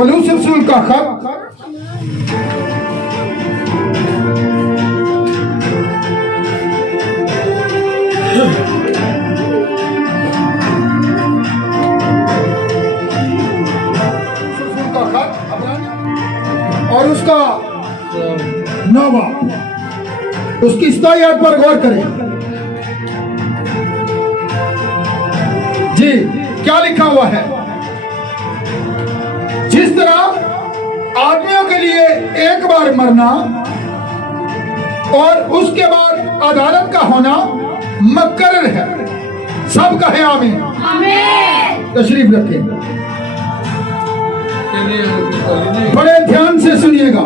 पौलुस रसूल का खत और उसका 9वां उसकी 27 आयत पर गौर करें जी। क्या लिखा हुआ है? जिस तरह आदमियों के लिए एक बार मरना और उसके बाद अदालत का होना मुकर्रर है। सब कहे आमीन। आमीन। तशरीफ रखें, बड़े ध्यान से सुनिएगा।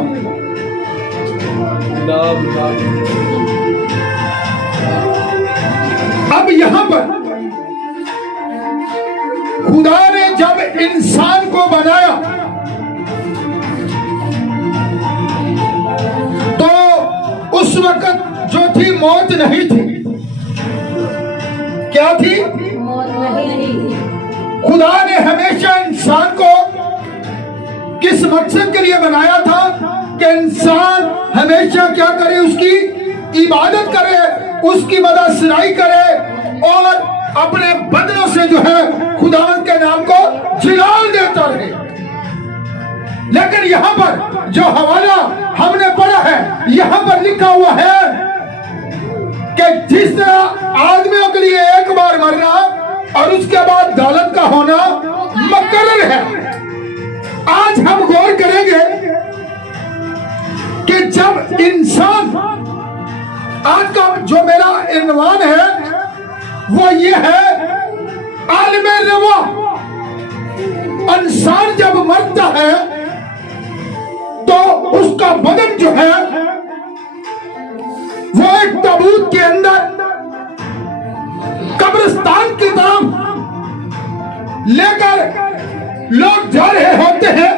अब यहां पर खुदा ने जब इंसान को बनाया तो उस वक्त जो थी मौत नहीं थी। क्या थी? मौत नहीं थी। खुदा ने हमेशा इंसान को किस मकसद के लिए बनाया था कि इंसान हमेशा क्या करे? उसकी इबादत करे, उसकी मददसराई करे और अपने बदनों से जो है खुदावंद के नाम को जलाल देता रहे। लेकिन यहाँ पर जो हवाला हमने पढ़ा है, यहाँ पर लिखा हुआ है कि जिस तरह आदमियों के लिए एक बार मरना और उसके बाद अदालत का होना मुकर्रर है। आज हम गौर करेंगे कि जब इंसान, आज का जो मेरा इन्वान है वो ये है आलिमे रवा। इंसान जब मरता है तो उसका बदन जो है वो एक ताबूत के अंदर कब्रिस्तान की तरफ लेकर लोग जा रहे होते हैं।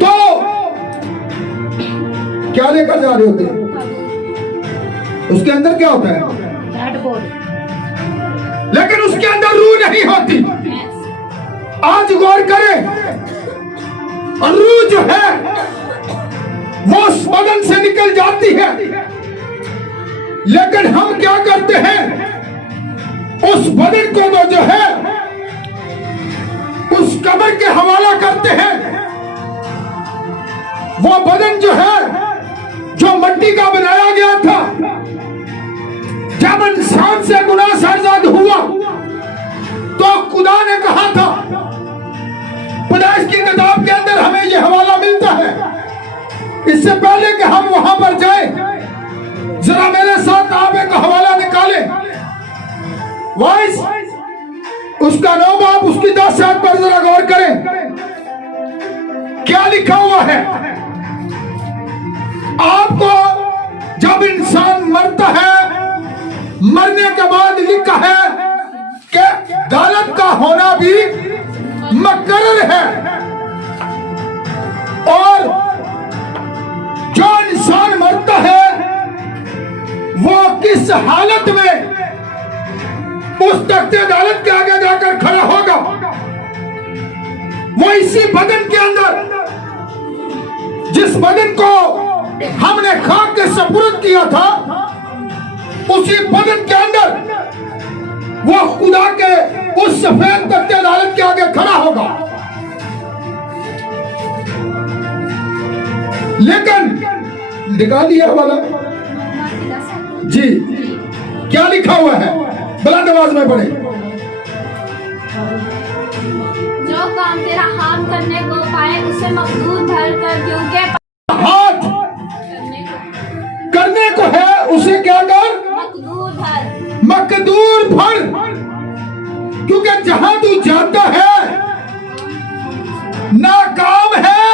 तो क्या लेकर जा रहे होते हैं? उसके अंदर क्या होता है? लेकिन उसके अंदर रूह नहीं होती। आज गौर करें, रूह जो है वो उस बदन से निकल जाती है। लेकिन हम क्या करते हैं? उस बदन को तो जो है उस कब्र के हवाला करते हैं। वो बदन जो है जो मिट्टी का बनाया गया था, जब इंसान से गुनाह सरजद हुआ तो खुदा ने कहा था, पैदाइश की किताब के अंदर हमें यह हवाला मिलता है। इससे पहले कि हम वहां पर जाएं, जरा मेरे साथ आप एक हवाला निकालें। वाइस उसका 9 बाब उसकी 10 आयत पर जरा गौर करें। क्या लिखा हुआ है? आपको जब इंसान मरता है, मरने के बाद लिखा है कि अदालत का होना भी मुकर्रर है। और जो इंसान मरता है वो किस हालत में उस तख्ते अदालत के आगे जाकर खड़ा होगा? वो इसी बदन के अंदर, जिस बदन को हमने खाक के सपुर्द किया था, उसी बदन के अंदर वो खुदा के उस सफेद तख्ते अदालत के आगे खड़ा होगा। लेकिन निकाल दिया वाला जी। क्या लिखा हुआ है? बुलंद आवाज में पढ़े। जो काम तेरा हाथ करने को पाए उसे मकदूर भर कर, क्योंकि हाथ करने को है उसे क्या कर? मकदूर भर। मकदूर भर, क्योंकि जहां तू जाता है ना काम है,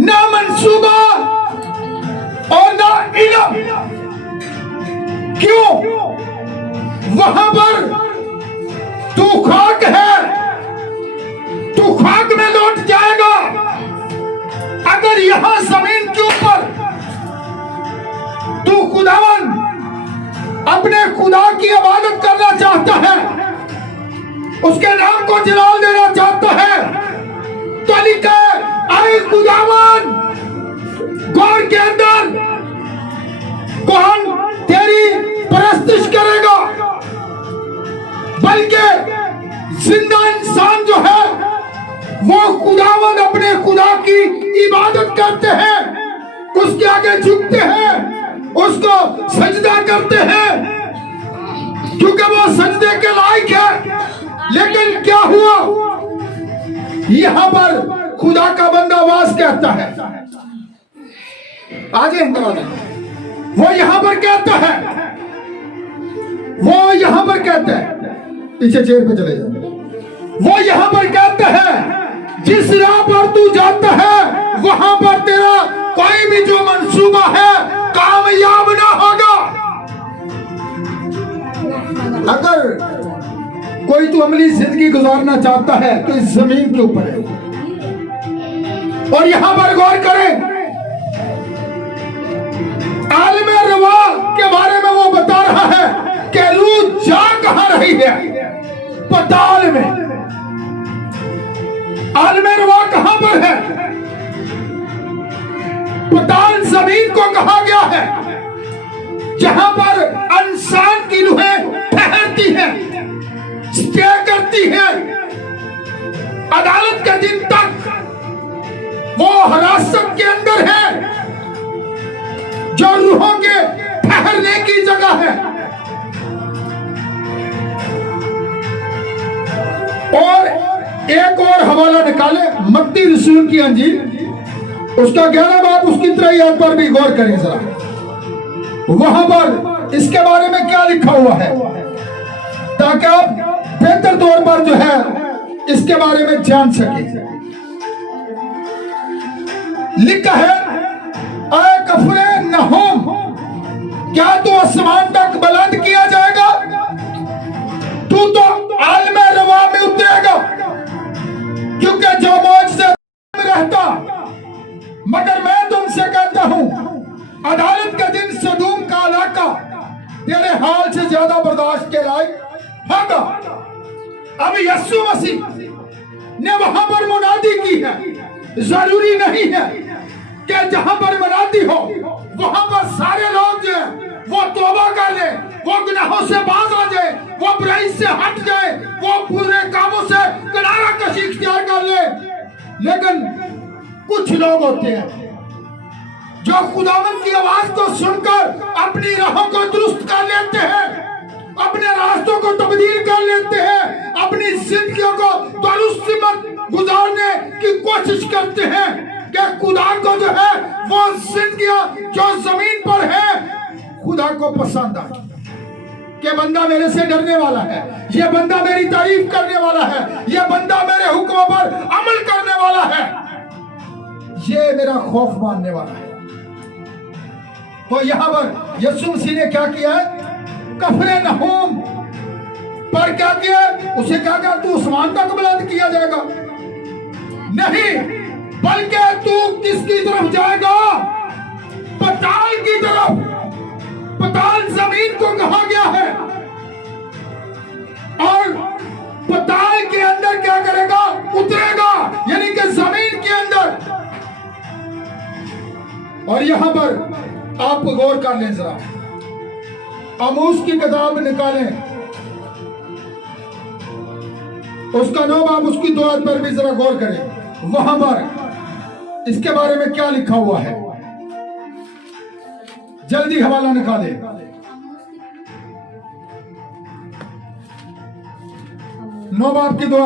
ना मंसूबा और ना इल्म। क्यों? वहां पर तू खाक है, तू खाक में लौट जाएगा। अगर यहां जमीन के ऊपर तू खुदावन अपने खुदा की इबादत करना चाहता है, उसके नाम को जलाल देना चाहता है, तो लिखा है, ऐ खुदावन गौर के अंदर कौन तेरी परस्तिश करेगा, बल्कि जिंदा इंसान जो है वो खुदावन अपने खुदा की इबादत करते हैं, उसके आगे झुकते हैं, उसको सजदा करते हैं, क्योंकि वो सजदे के लायक है। लेकिन क्या हुआ, यहां पर खुदा का बंदा वास कहता है, आगे वो यहां पर कहता है, वो यहां पर कहता है, पीछे चेयर पे चले जाओ, वो यहां पर कहता है जिस राह पर तू जाता है वहां पर तेरा कोई भी जो मंसूबा है कामयाब ना होगा। अगर कोई तू अमली जिंदगी गुजारना चाहता है तो इस जमीन के ऊपर है। और यहां पर गौर करें, आलम रवा के बारे में वो बता रहा है कि रूह जा कहां रही है, पताल में। आलम रवा कहां पर है, पताल जमीन को कहा गया है, जहां पर इंसान की रूहें ठहरती हैं, स्टे करती हैं, अदालत के दिन तक वो हिरासत के अंदर है, जो रूहों के ठहरने की जगह है। और एक और हवाला निकाले, मत्ती रसूल की अंजील, उसका 11 बाब, उसकी 3 पर भी गौर करें जरा, वहां पर इसके बारे में क्या लिखा हुआ है, ताकि आप बेहतर तौर पर जो है इसके बारे में जान सके। लिखा है, ऐ कफरे नहूम, क्या तू आसमान तक बुलंद किया जाएगा, तू तो आलम रवा में उतरेगा, क्योंकि जो मौज से रहता। मगर मैं तुमसे कहता हूं, अदालत के दिन सदूम का इलाका तेरे हाल से ज्यादा बर्दाश्त के लायक होगा। अब यीशु मसीह ने वहां पर मुनादी की है। जरूरी नहीं है कि जहां पर मुनादी हो वहां पर सारे लोग जो है वो तौबा कर ले, वो गुनाहों से बाज आ जाए, वो बुराई से हट जाए, वो बुरे कामों से किनारा कशी इख्तियार कर ले। लेकिन कुछ लोग होते हैं जो खुदावंद की आवाज को सुनकर अपनी राहों को दुरुस्त कर लेते हैं, अपने रास्तों को तब्दील कर लेते हैं, अपनी जिंदगियों को दुरुस्त गुजारने की कोशिश करते हैं कि खुदा को जो है वो जिंदगियां जो जमीन पर है खुदा को पसंद आए, कि बंदा मेरे से डरने वाला है, ये बंदा मेरी तारीफ करने वाला है, ये बंदा मेरे हुक्मों पर अमल करने वाला है, ये मेरा खौफ मानने वाला है। तो यहां पर यीशु मसीह ने क्या किया है, कफरे नहूम पर क्या किया, उसे क्या कहा, तू आसमान तक बुलंद किया जाएगा, नहीं, बल्कि तू किसकी तरफ जाएगा, पताल की तरफ। पताल जमीन को कहा गया है, और पताल के अंदर क्या करेगा, उतरेगा, यानी कि जमीन के अंदर। और यहां पर आप गौर कर लें जरा, आमोस की किताब निकालें, उसका 9 बाब, उसकी 2 पर भी जरा गौर करें, वहां पर इसके बारे में क्या लिखा हुआ है। जल्दी हवाला निकाले, नौ बाब की 2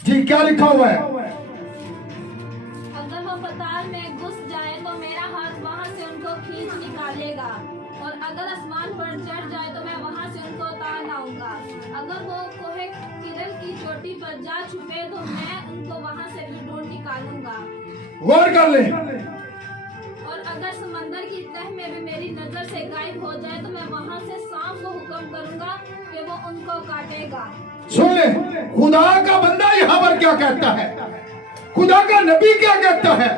जी, क्या लिखा हुआ है। अगर वो पताल में घुस जाए तो मेरा हाथ वहां से उनको खींच निकालेगा, और अगर आसमान पर चढ़ जाए तो मैं वहां से उनको उतार लाऊंगा। अगर वो कोहे किरण की चोटी पर जा छुपे तो मैं उनको वहां से भी ढूंढ निकालूंगा। गौर कर ले, और अगर समंदर की तह में भी मेरी नजर से गायब हो जाए तो मैं वहां से सांप को हुक्म करूंगा कि वो उनको काटेगा। सुन ले, खुदा का बंदा यहाँ पर क्या कहता है, खुदा का नबी क्या कहता है,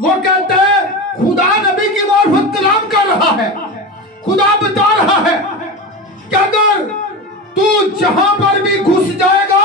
वो कहता है खुदा नबी की मार्फत कलाम कर रहा है, खुदा बता रहा है कि अगर तू जहां पर भी घुस जाएगा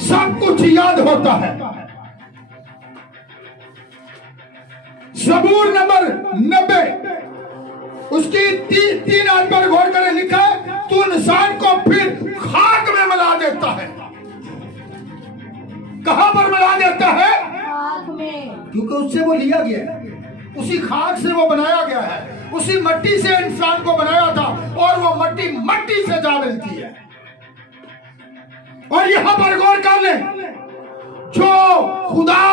सब कुछ याद होता है। ज़बूर नंबर 90 उसकी तीन आयत पर गौर करें, लिखा है तू इंसान को फिर खाक में मिला देता है। कहां पर मिला देता है? खाक में, क्योंकि उससे वो लिया गया है, उसी खाक से वो बनाया गया है, उसी मट्टी से इंसान को बनाया था और वो मट्टी मट्टी से जा मिलती है। और यहां पर गौर कर ले, जो खुदा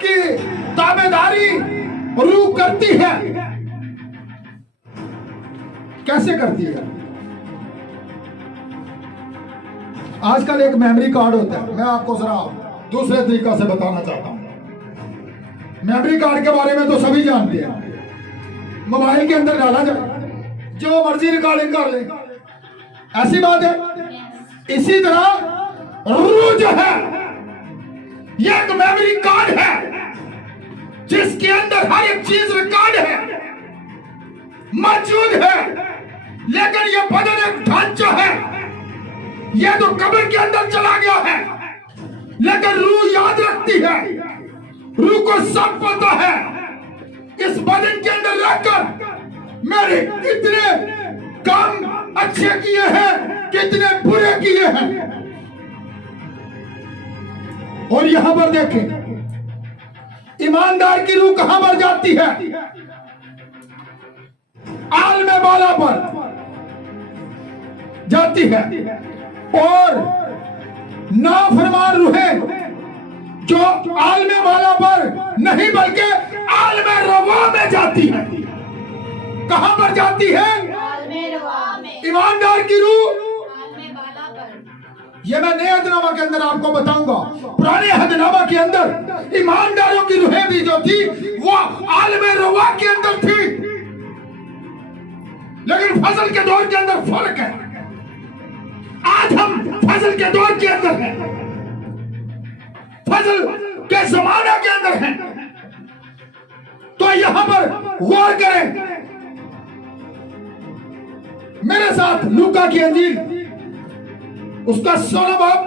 की ताबेदारी रूह करती है, कैसे करती है? आजकल एक मेमोरी कार्ड होता है, मैं आपको जरा दूसरे तरीका से बताना चाहता हूं। मेमोरी कार्ड के बारे में तो सभी जानते हैं, मोबाइल के अंदर डाला जाए, जो मर्जी रिकॉर्डिंग कर ले, ऐसी बात है। इसी तरह रूह जो है ये एक मेमोरी कार्ड है, जिसके अंदर हर एक चीज रिकॉर्ड है, मौजूद है। लेकिन ये बदन एक ढांचा है, ये तो कब्र के अंदर चला गया है, लेकिन रूह याद रखती है, रूह को सब पता है इस बदन के अंदर रहकर मेरे कितने काम अच्छे किए हैं, कितने बुरे किए हैं। और यहां पर देखें, ईमानदार की रूह कहां पर जाती है? आलमे बाला पर जाती है। और नाफरमान रूहें जो आलमे बाला पर नहीं बल्कि आलमे रवा में जाती है। कहां पर जाती है? आलमे रवा में। ईमानदार की रूह आलमे बाला पर। ये मैं नए अहदनामा के अंदर आपको बताऊंगा। पुराने अहदनामा के अंदर ईमानदारों की रूहें भी जो थी वो आलमे रवा के अंदर थी, लेकिन फजल के दौर के अंदर फर्क है। आज हम फजल के दौर के अंदर हैं, फजल के जमाने के अंदर हैं। तो यहां पर गौर करें, मेरे साथ लूका की अंजील उसका 16 बाब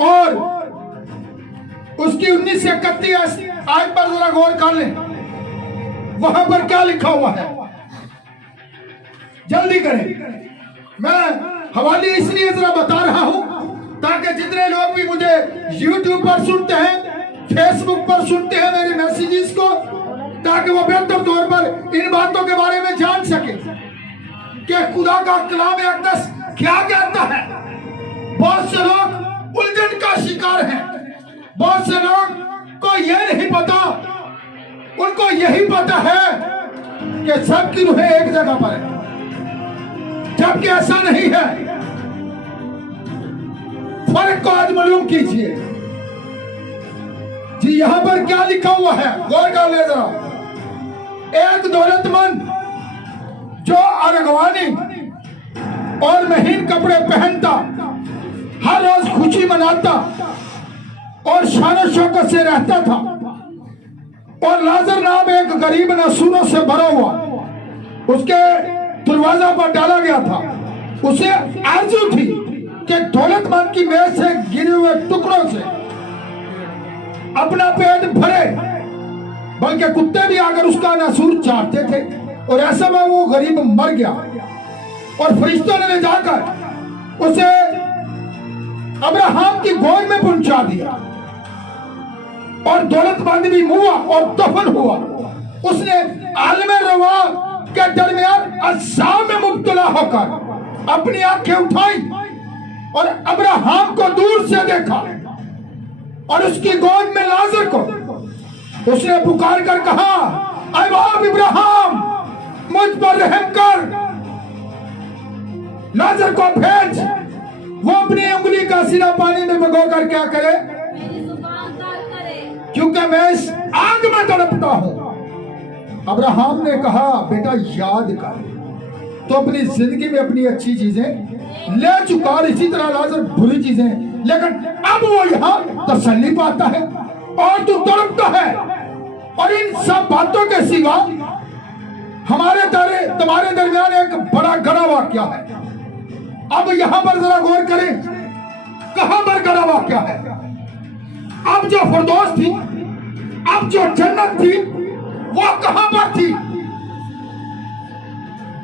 और उसकी 19 से 31 आयत पर जरा गौर कर लें। वहां पर क्या लिखा हुआ है, जल्दी करें। मैं हवाले इसलिए जरा बता रहा हूं ताकि जितने लोग भी मुझे YouTube पर सुनते हैं, Facebook पर सुनते हैं मेरे मैसेजेस को, ताकि वो बेहतर तौर पर इन बातों के बारे में जान सके कि खुदा का कलाम अक़दस क्या कहता है। बहुत से लोग उलझन का शिकार हैं, बहुत से लोग को यह नहीं पता, उनको यही पता है कि सबकी रूहें एक जगह पर है, जबकि ऐसा नहीं है। फर्क को आज मालूम कीजिए जी। यहां पर क्या लिखा हुआ है, गौर कर ले जरा। एक दौलतमंद जो अरगवानी और महीन कपड़े पहनता, हर रोज खुशी मनाता और शान शौकत से रहता था, और लाजर नाम एक गरीब नसूरों से भरा हुआ उसके दरवाजा पर डाला गया था। उसे आरज़ू थी कि दौलतमंद की मेज से गिरे हुए टुकड़ों से अपना पेट भरे, बल्कि कुत्ते भी आकर उसका नासूर चाटते थे। और ऐसा में वो गरीब मर गया और फरिश्तों ने ले जाकर उसे अब्राहम की गोद में पहुंचा दिया, और दौलतमंद भी हुआ और दफन हुआ। उसने आलमे रवा के दरमियान अज़ाब में मुब्तला होकर अपनी आंखें उठाई और अब्राहम को दूर से देखा, और उसकी गोद में लाजर को उसने पुकार कर कहा, ऐ बाप इब्राहिम, मुझ पर रहम कर, लाजर को भेज। वो अपनी उंगली का सिरा पानी में भिगोकर क्या करे? मेरी जुबान तर करे, क्योंकि मैं इस आग में तड़पता हूं। अब्राहम ने कहा, बेटा याद कर, तो अपनी जिंदगी में अपनी अच्छी चीजें ले चुका, और इसी तरह लाजर बुरी चीजें, लेकिन अब वो यहाँ तसल्ली पाता है और तू तड़पता है। और इन सब बातों के सिवा हमारे तुम्हारे दरमियान एक बड़ा गड़ा वाक्या है। अब यहां पर जरा गौर करें, कहां पर गड़ा हुआ क्या है। अब जो फिरदौस थी, अब जो जन्नत थी, वो कहां पर थी।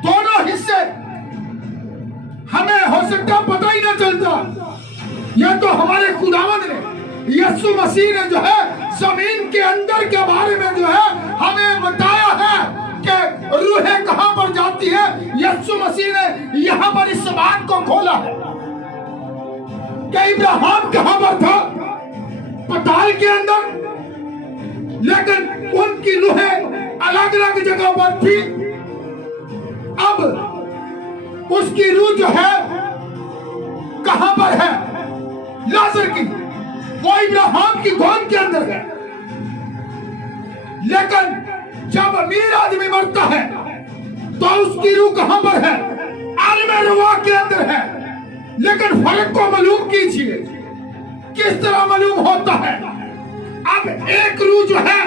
दोनों हिस्से हमें हो सकता पता ही ना चलता। यह तो हमारे खुदावंद ने, यीशु मसीह ने जो है जमीन के अंदर के बारे में जो है हमें बताया है कि रूहें कहां पर जाती है। यीशु मसीह ने यहां पर इस बात को खोला है कि इब्राहिम कहां पर था, पताल के अंदर, लेकिन उनकी रूहें अलग अलग जगह पर थी। अब उसकी रूह जो है कहां पर है, लाजर की, वो इब्राहिम की गोद के अंदर है। लेकिन जब अमीर आदमी मरता है तो उसकी रूह कहां पर है, आलम रुआ के अंदर है। लेकिन फर्क को मालूम कीजिए, किस तरह मालूम होता है। अब एक रूह जो है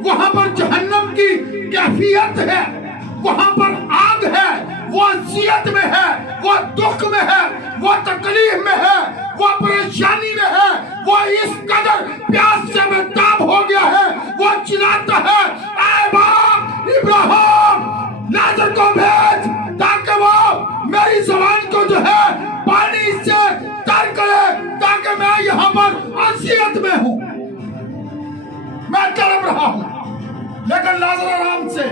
वहां पर जहन्नम की कैफियत है, वहां पर आग है, वो अज़ियत में है, वो दुख में है, वो तकलीफ में है, वो परेशानी में है, वो इस कदर प्यास से बेताब हो गया है, वो चिल्लाता है, ऐ बाप इब्राहिम, लाजर को भेज ताकि वो मेरी ज़बान को जो है पानी से तर करे, ताकि मैं यहाँ पर अज़ियत में हूँ, मैं तड़प रहा हूँ। लेकिन लाजर आराम से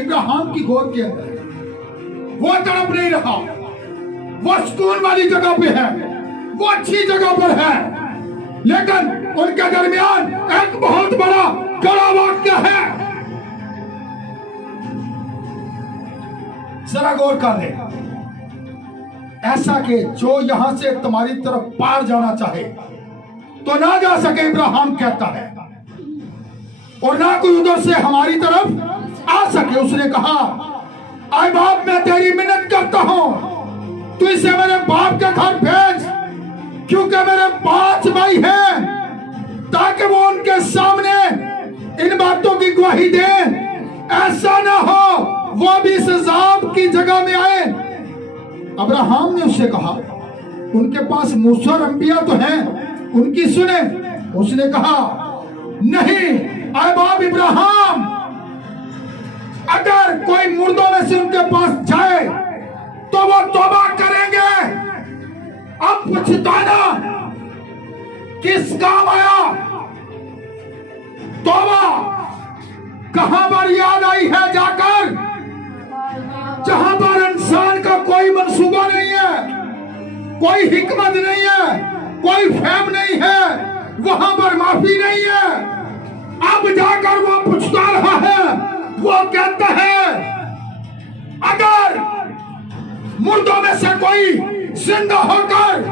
इब्राहिम की गोद के अंदर, वो तड़प नहीं रहा, वो सुकून वाली जगह पे है, वो अच्छी जगह पर है। लेकिन उनके दरमियान एक बहुत बड़ा कड़ा वाक्य है। जरा गौर कर ले, ऐसा कि जो यहां से तुम्हारी तरफ पार जाना चाहे तो ना जा सके, इब्राहिम कहता है, और ना कोई उधर से हमारी तरफ आ सके। उसने कहा, आए बाप, मैं तेरी मिन्नत करता हूं, तू इसे मेरे बाप के घर भेज, क्योंकि मेरे 5 भाई हैं, ताकि वो उनके सामने इन बातों की गवाही दे। ऐसा ना हो वो भी इस अज़ाब की जगह में आए। अब्राहम ने उससे कहा, उनके पास मूसा और अंबिया तो हैं, उनकी सुने। उसने कहा, नहीं ऐ बाप इब्राहिम, अगर कोई मुर्दों में से उनके पास जाए तो वो तौबा करेंगे। अब पछताना किस काम आया। तौबा कहां पर याद आई है, जाकर जहां पर इंसान का कोई मंसूबा नहीं है, कोई हिकमत नहीं है, कोई फहम नहीं है, वहां पर माफी नहीं है। अब जाकर वो पूछता रहा है, वो कहता है, अगर मुर्दों में से कोई जिंदा होकर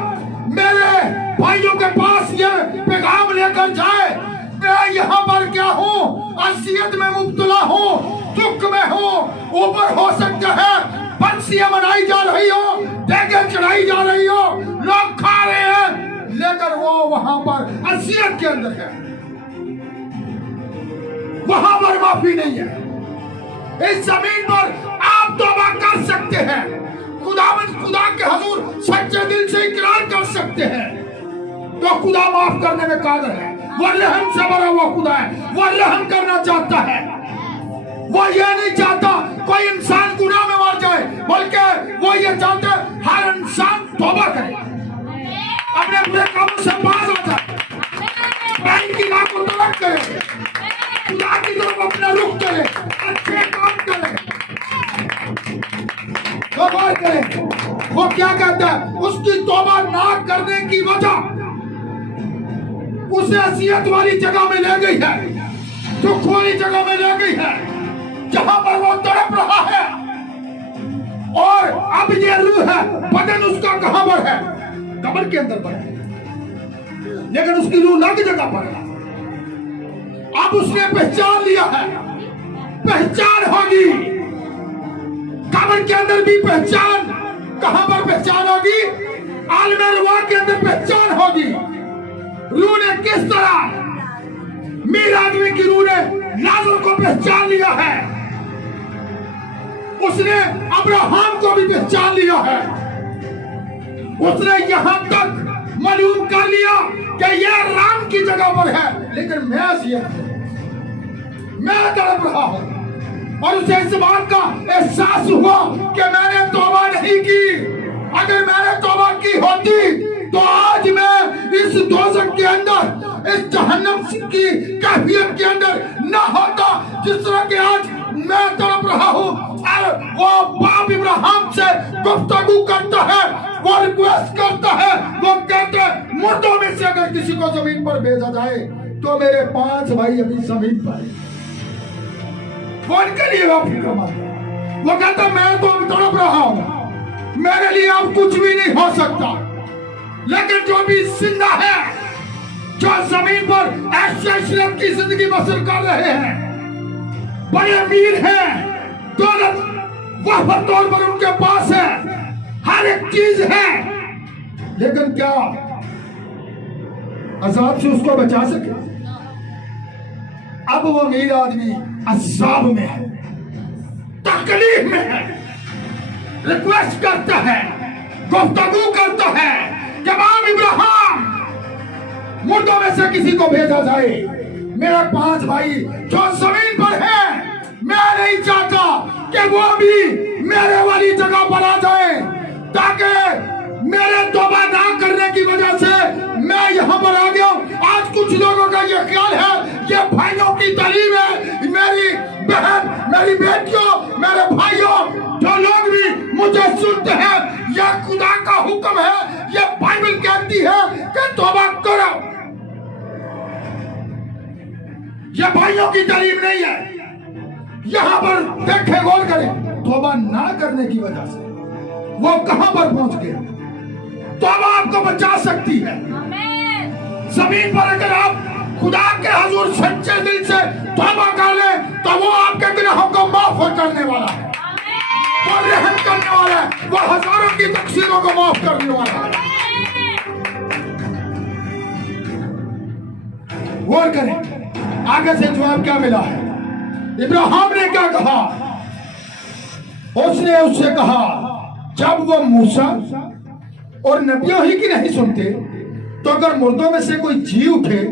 मेरे भाइयों के पास ये पैगाम लेकर जाए, मैं यहाँ पर क्या हूँ, अज़ियत में मुब्तला हूँ, दुख में हूँ, ऊपर हो सकता है बंसियां मनाई जा रही हो, देगे चढ़ाई जा रही हो, लोग खा रहे हैं, लेकिन वो वहां पर अज़ियत के अंदर है, वहां पर माफी नहीं है। इस जमीन पर आप तौबा कर सकते हैं, खुदा के हुजूर सच्चे दिल से इकरार कर सकते हैं, तो खुदा माफ करने में कादिर है। वो रहम से भरा हुआ खुदा है, वो रहम करना चाहता है। वो ये नहीं चाहता कोई इंसान गुनाह में मर जाए, बल्कि वो ये चाहता है हर इंसान तौबा करे, अपने बुरे कामों से बाज आ जाए, बुराई की राह को तर्क करे, खुदा की तरफ अपना रुख करे, अच्छे काम करे, तौबा करे। वो क्या कहता है, उसकी तौबा ना करने की वजह उसे अज़ियत वाली जगह में ले गई है, दुख वाली जगह में ले गई है, जहां पर वो तड़प रहा है। और अब ये रूह है, बदन उसका कहां पर है, कब्र के अंदर पर है, लेकिन उसकी रूह अलग जगह पर है। अब उसने पहचान लिया है, पहचान होगी, कब्र के अंदर भी पहचान, कहां पर पहचान होगी, आलम रुआ के अंदर पहचान होगी। रूह ने किस तरह, मीर आदमी की रूह ने लाजर को पहचान लिया है, उसने अब्राहम को भी पहचान लिया है, उसने यहां तक मालूम कर लिया कि यह राम की जगह पर है, लेकिन मैं असियत हूं, मैं तड़प रहा हूं, और उसे इस बात का एहसास हुआ कि मैंने तौबा नहीं की। अगर मैंने तौबा की होती तो आज मैं इस दोज़ख के अंदर, इस जहन्नम की कैफियत के अंदर न होता जिस तरह के आज मैं तड़प रहा हूं। और वो बाप इब्राहिम से गुफ्तगू करता है, वो रिक्वेस्ट करता है, वो कहते हैं मुर्दों में से अगर किसी को जमीन पर भेजा जाए तो मेरे 5 भाई अभी जमीन पर हैं। वो इनके लिए वो कहता मैं तो तड़प रहा हूं, मेरे लिए अब कुछ भी नहीं हो सकता, लेकिन जो भी जिंदा है, जो जमीन पर ऐश-इशरत की जिंदगी बसर कर रहे हैं, बड़े अमीर हैं, दौलत वाफर तौर पर उनके पास है, हर एक चीज है, लेकिन क्या अजाब से उसको बचा सके? अब वो अमीर आदमी अजाब में है, तकलीफ में है, रिक्वेस्ट करता है, गुफ्तगू करता है कि बाप इब्राहिम मुर्दों में से किसी को भेजा जाए, मेरे 5 भाई जो जमीन पर हैं, मैं नहीं चाहता कि वो भी मेरे वाली जगह पर आ जाए, ताकि मेरे तौबा ना करने की वजह से मैं यहाँ पर आ गया। आज कुछ लोगों का ये ख्याल है ये भाइयों की तालीम है, मेरी बहन, मेरी बेटियों, मेरे भाइयों, जो लोग भी मुझे सुनते हैं, यह खुदा का हुक्म है, ये बाइबल कहती है कि तौबा करो। ये भाइयों की तालीम नहीं है। यहाँ पर देखे, गौर करें, तौबा ना करने की वजह से वो कहां पर पहुंच गया। तौबा आपको बचा सकती है। जमीन पर अगर आप खुदा के हुजूर सच्चे दिल से तौबा कर ले तो वो आपके गुनाहों को माफ करने वाला है, वो रहम करने वाला है, वो हजारों की तकसीरों को माफ करने वाला है। गौर करें आगे से जवाब क्या मिला है। इब्राहिम ने क्या कहा? उसने उससे कहा जब वो मूसा और नबियों ही की नहीं सुनते तो अगर मुर्दों में से कोई जी उठे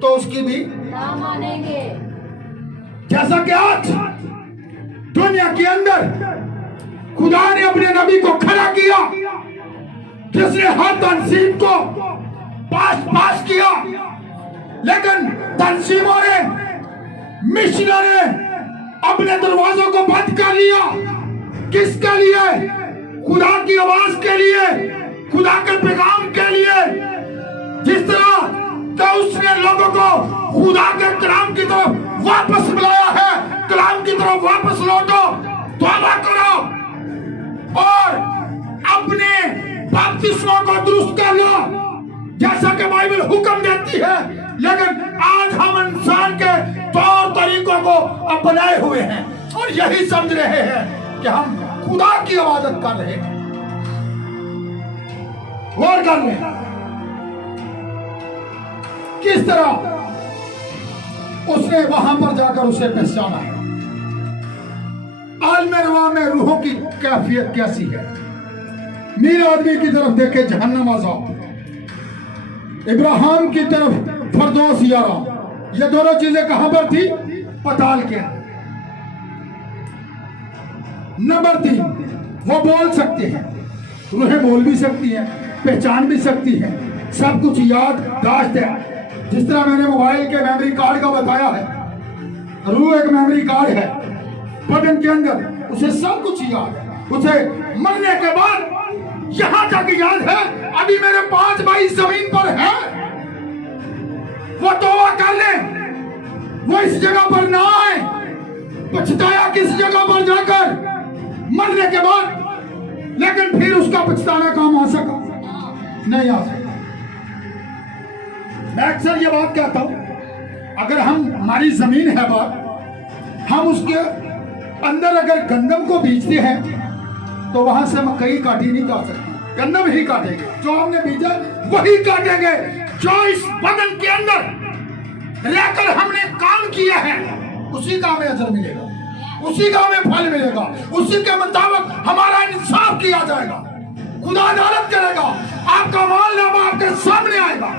तो उसकी भी ना मानेंगे। जैसा कि आज दुनिया के अंदर खुदा ने अपने नबी को खड़ा किया, जिसने हर तंजीम को पास किया, लेकिन तंजीमों ने, मिशनों ने अपने दरवाजों को बंद कर लिया। किसके लिए? खुदा की आवाज के लिए, खुदा के पैगाम के लिए। जिस तरह तो उसने लोगों को खुदा के कलाम की तरफ वापस बुलाया है, कलाम की तरफ वापस लौटो, तौबा करो और अपने बपतिस्मों को दुरुस्त कर लो, जैसा कि बाइबल हुक्म देती है। लेकिन आज हम इंसान के तौर तरीकों को अपनाए हुए हैं और यही समझ रहे हैं कि हम खुदा की इबादत कर रहे हैं। गौर कर लें किस तरह उसने वहां पर जाकर उसे पहचाना है। आलम रवा में रूहों की कैफियत कैसी है। मीर आदमी की तरफ देखे जहन्नम अज़ाब, इब्राहिम की तरफ फरदौस यारा। ये दोनों चीजें कहां पर थी? पताल के अंदर। नंबर 3, वो बोल सकते हैं, रूहें बोल भी सकती हैं, पहचान भी सकती हैं, सब कुछ याद दाश्त है। जिस तरह मैंने मोबाइल के मेमोरी कार्ड का बताया है, रूह एक मेमोरी कार्ड है बटन के अंदर, उसे सब कुछ याद है। उसे मरने के बाद यहां तक याद है अभी मेरे 5 भाई जमीन पर हैं, वो तौबा कर ले, वो इस जगह पर ना आए। पछताया किस जगह पर जाकर मरने के बाद, लेकिन फिर उसका पछताना काम आ सका? नहीं आ सका। मैं अक्सर ये बात कहता हूं, अगर हमारी जमीन है बात, हम उसके अंदर अगर गंदम को बीजते हैं तो वहां से मकई काटी नहीं जा सकती, गंदम ही काटेंगे। जो हमने बीजा वही काटेंगे। जो इस बदन के अंदर रहकर हमने काम किया है उसी का हमें अजर मिलेगा, उसी का हमें फल मिलेगा, उसी के मुताबिक हमारा इंसाफ किया जाएगा, खुदा अदालत करेगा। आपका मालनामा आपके सामने आएगा,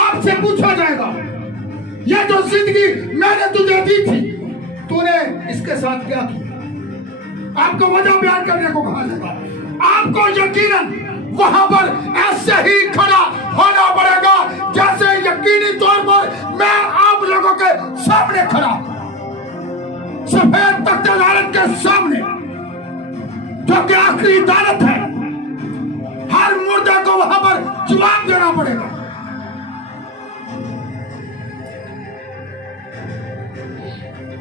आपसे पूछा जाएगा ये जो जिंदगी मैंने तुझे दी थी तूने इसके साथ क्या किया। आपको वजह बयान करने को कहा जाएगा। आपको यकीनन वहां पर ऐसे ही खड़ा होना पड़ेगा जैसे यकीनी तौर पर मैं आप लोगों के सामने खड़ा, सफेद तख्त अदालत के सामने, जो कि आखिरी अदालत है। हर मुर्दे को वहां पर जवाब देना पड़ेगा।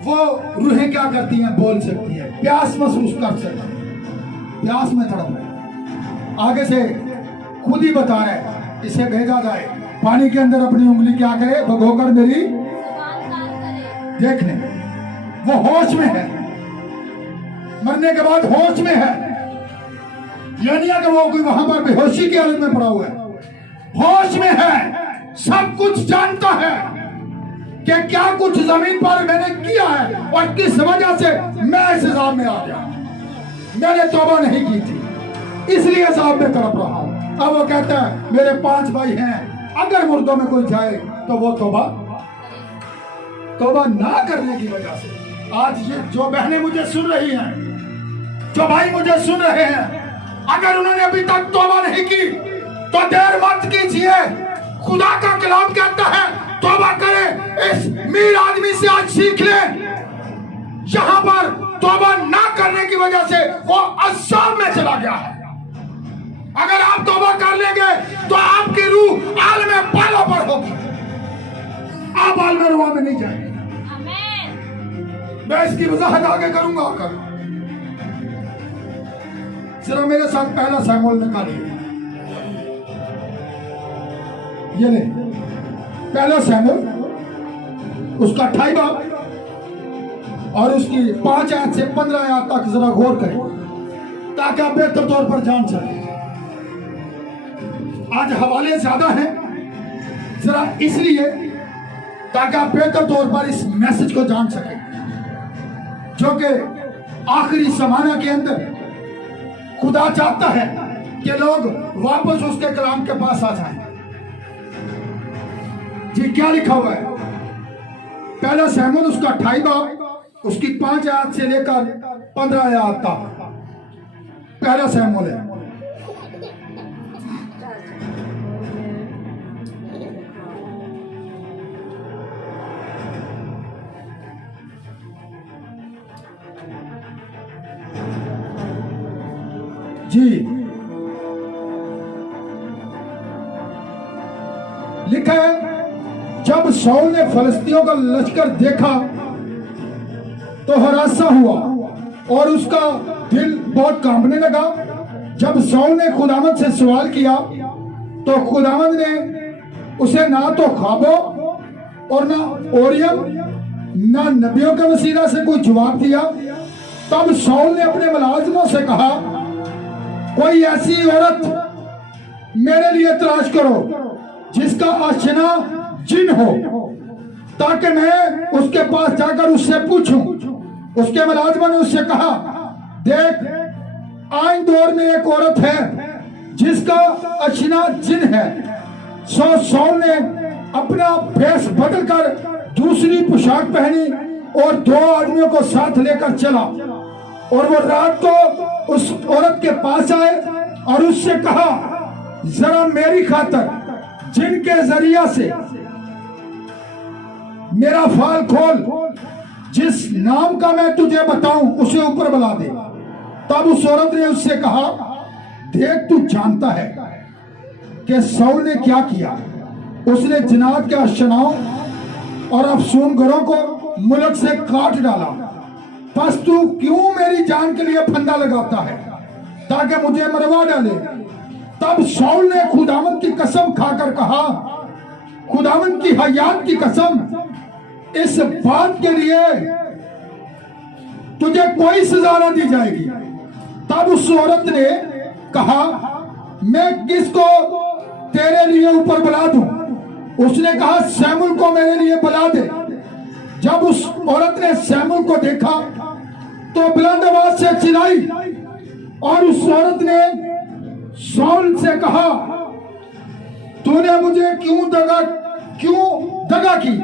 वो रूहें क्या करती हैं? बोल सकती है, प्यास महसूस कर सकती है, प्यास में तड़प रहे, आगे से खुद ही बता रहे इसे भेजा जाए, पानी के अंदर अपनी उंगली क्या करे, भगोकर मेरी देखने। वो होश में है, मरने के बाद होश में है, यानी कि वो कोई वहां पर बेहोशी की हालत में पड़ा हुआ है, होश में है, सब कुछ जानता है कि क्या कुछ जमीन पर मैंने किया है और किस वजह से मैं इस अजाब में आ गया। मैंने तौबा नहीं की थी इसलिए अजाब में तड़प रहा हूं। अब वो कहता है मेरे 5 भाई हैं, अगर मुर्दों में कोई जाए तो वो तौबा ना करने की वजह से। आज ये जो बहनें मुझे सुन रही हैं, जो भाई मुझे सुन रहे हैं, अगर उन्होंने अभी तक तौबा नहीं की तो देर मत कीजिए। खुदा का कलाम कहता है तौबा करें। इस मीर आदमी से आज सीख ले, यहां पर तौबा ना करने की वजह से वो अज़ाब में चला गया है। अगर आप तौबा कर लेंगे तो आपकी रूह आलम बाला पर होगी, आप आलम रुआ में नहीं जाएंगे। मैं इसकी वजाहत आगे करूंगा। आकर जरा मेरे साथ पहला सैमुएल निकालिए, ये ले पहला सैमुएल उसका 28 बाब और उसकी 5 आयत से 15 आयत तक जरा गौर करें ताकि आप बेहतर तौर पर जान सकें। आज हवाले ज्यादा हैं जरा इसलिए ताकि आप बेहतर तौर पर इस मैसेज को जान सकें, जो कि आखिरी जमाना के अंदर खुदा चाहता है कि लोग वापस उसके कलाम के पास आ जाएं। जी क्या लिखा हुआ है? पहला सैमुएल उसका 28 बाब उसकी 5 आयत से लेकर 15 आयत तक पहला सैमुएल है। जी लिखा है जब शाऊल ने फलस्तियों का लश्कर देखा तो हरासा हुआ और उसका दिल बहुत कांपने लगा। जब शाऊल ने खुदावंद से सवाल किया तो खुदावंद ने उसे ना तो ख्वाबों और ना ओरियम ना नबियों के वसीला से कोई जवाब दिया। तब शाऊल ने अपने मुलाजिमों से कहा कोई ऐसी औरत मेरे लिए तलाश करो जिसका आशिना जिन हो, ताकि मैं उसके पास जाकर उससे पूछूं। उसके मुलाजिमों ने उससे कहा देख आइन दौर में एक औरत है जिसका आशिना जिन है। सो शाऊल ने अपना भेष बदलकर दूसरी पोशाक पहनी और 2 आदमियों को साथ लेकर चला और वो रात को उस औरत के पास आए और उससे कहा जरा मेरी खातर जिनके जरिया से मेरा फाल खोल, जिस नाम का मैं तुझे बताऊं उसे ऊपर बुला दे। तब उस औरत ने उससे कहा देख तू जानता है कि शाऊल ने क्या किया। उसने जिनात के अशनाओं और अफसूनगरों को मुल्क से काट डाला। बस तू क्यों मेरी जान के लिए फंदा लगाता है ताकि मुझे मरवा डाले। तब शाऊल ने खुदावंद की कसम खाकर कहा खुदावंद की हयात की कसम, इस बात के लिए तुझे कोई सजा न दी जाएगी। तब उस औरत ने कहा मैं किसको तेरे लिए ऊपर बुला दूं? उसने कहा सैमुएल को मेरे लिए बुला दे। जब उस औरत ने सैमुएल को देखा तो बुलंद आवाज से चिल्लाई और उस औरत ने शाऊल से कहा, तूने मुझे क्यों दगा की,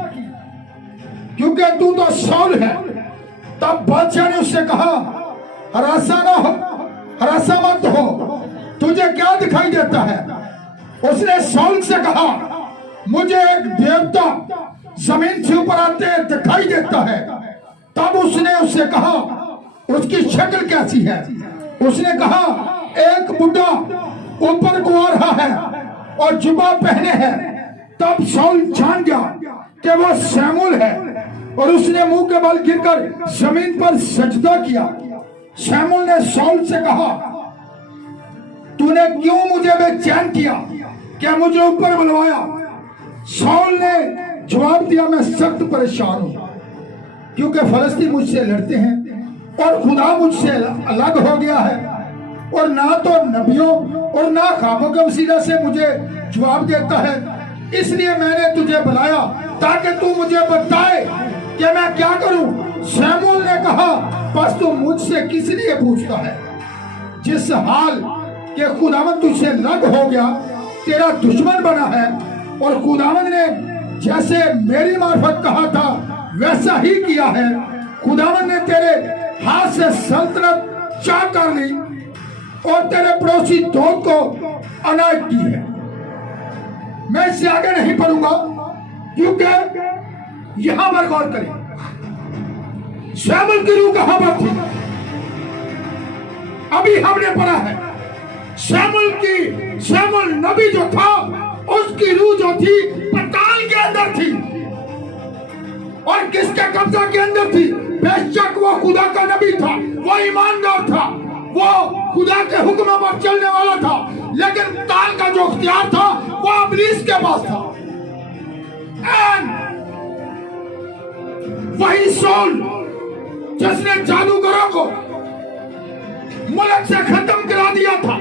क्योंकि तू तो शाऊल है। तब बादशाह ने उससे कहा, हरासा मत हो, तुझे क्या दिखाई देता है? उसने शाऊल से कहा, मुझे एक देवता जमीन से ऊपर आते दिखाई देता है। तब उसने उससे कहा, उसकी शक्ल कैसी है? उसने कहा, एक बुढ़ा ऊपर को आ रहा है और जुबा पहने है। तब शाऊल जान गया कि वो शमूएल है और उसने मुंह के बल गिरकर जमीन पर सजदा किया। शमूएल ने शाऊल से कहा, तूने क्यों मुझे बेचैन किया, क्या मुझे ऊपर बुलवाया? शाऊल ने जवाब दिया, मैं सख्त परेशान हूं, क्योंकि फलस्तीन मुझसे लड़ते हैं और खुदा मुझसे अलग हो गया है, और ना तो नबियों और ना ख्वाबों के वसीला से मुझे जवाब देता है। इसलिए मैंने तुझे बुलाया ताकि तू मुझे बताए कि मैं क्या करूं। शमूएल ने कहा, बस तू मुझसे किस लिए पूछता है? जिस हाल के खुदावंद तुझसे अलग हो गया, तेरा दुश्मन बना है, और खुदावंद ने जैसे मेरी मार्फत कहा था वैसा ही किया है। खुदावंद ने तेरे हाथ से सल्तनत चाह कर ली और तेरे पड़ोसी दोस्त को अनायत की है। मैं इससे आगे नहीं पढ़ूंगा, क्योंकि यहां पर गौर करें, शमूएल की रूह कहां पर थी? अभी हमने पढ़ा है, शमूएल नबी जो था उसकी रूह जो थी पताल के अंदर थी। और किसके कब्जा के अंदर थी? बेशक वो खुदा का नबी था, वो ईमानदार था, वो खुदा के हुक्म पर चलने वाला था, लेकिन ताल का जो इख्तियार था वो इब्लीस के पास था। वही शाऊल जिसने जादूगरों को मुल्क से खत्म करा दिया था,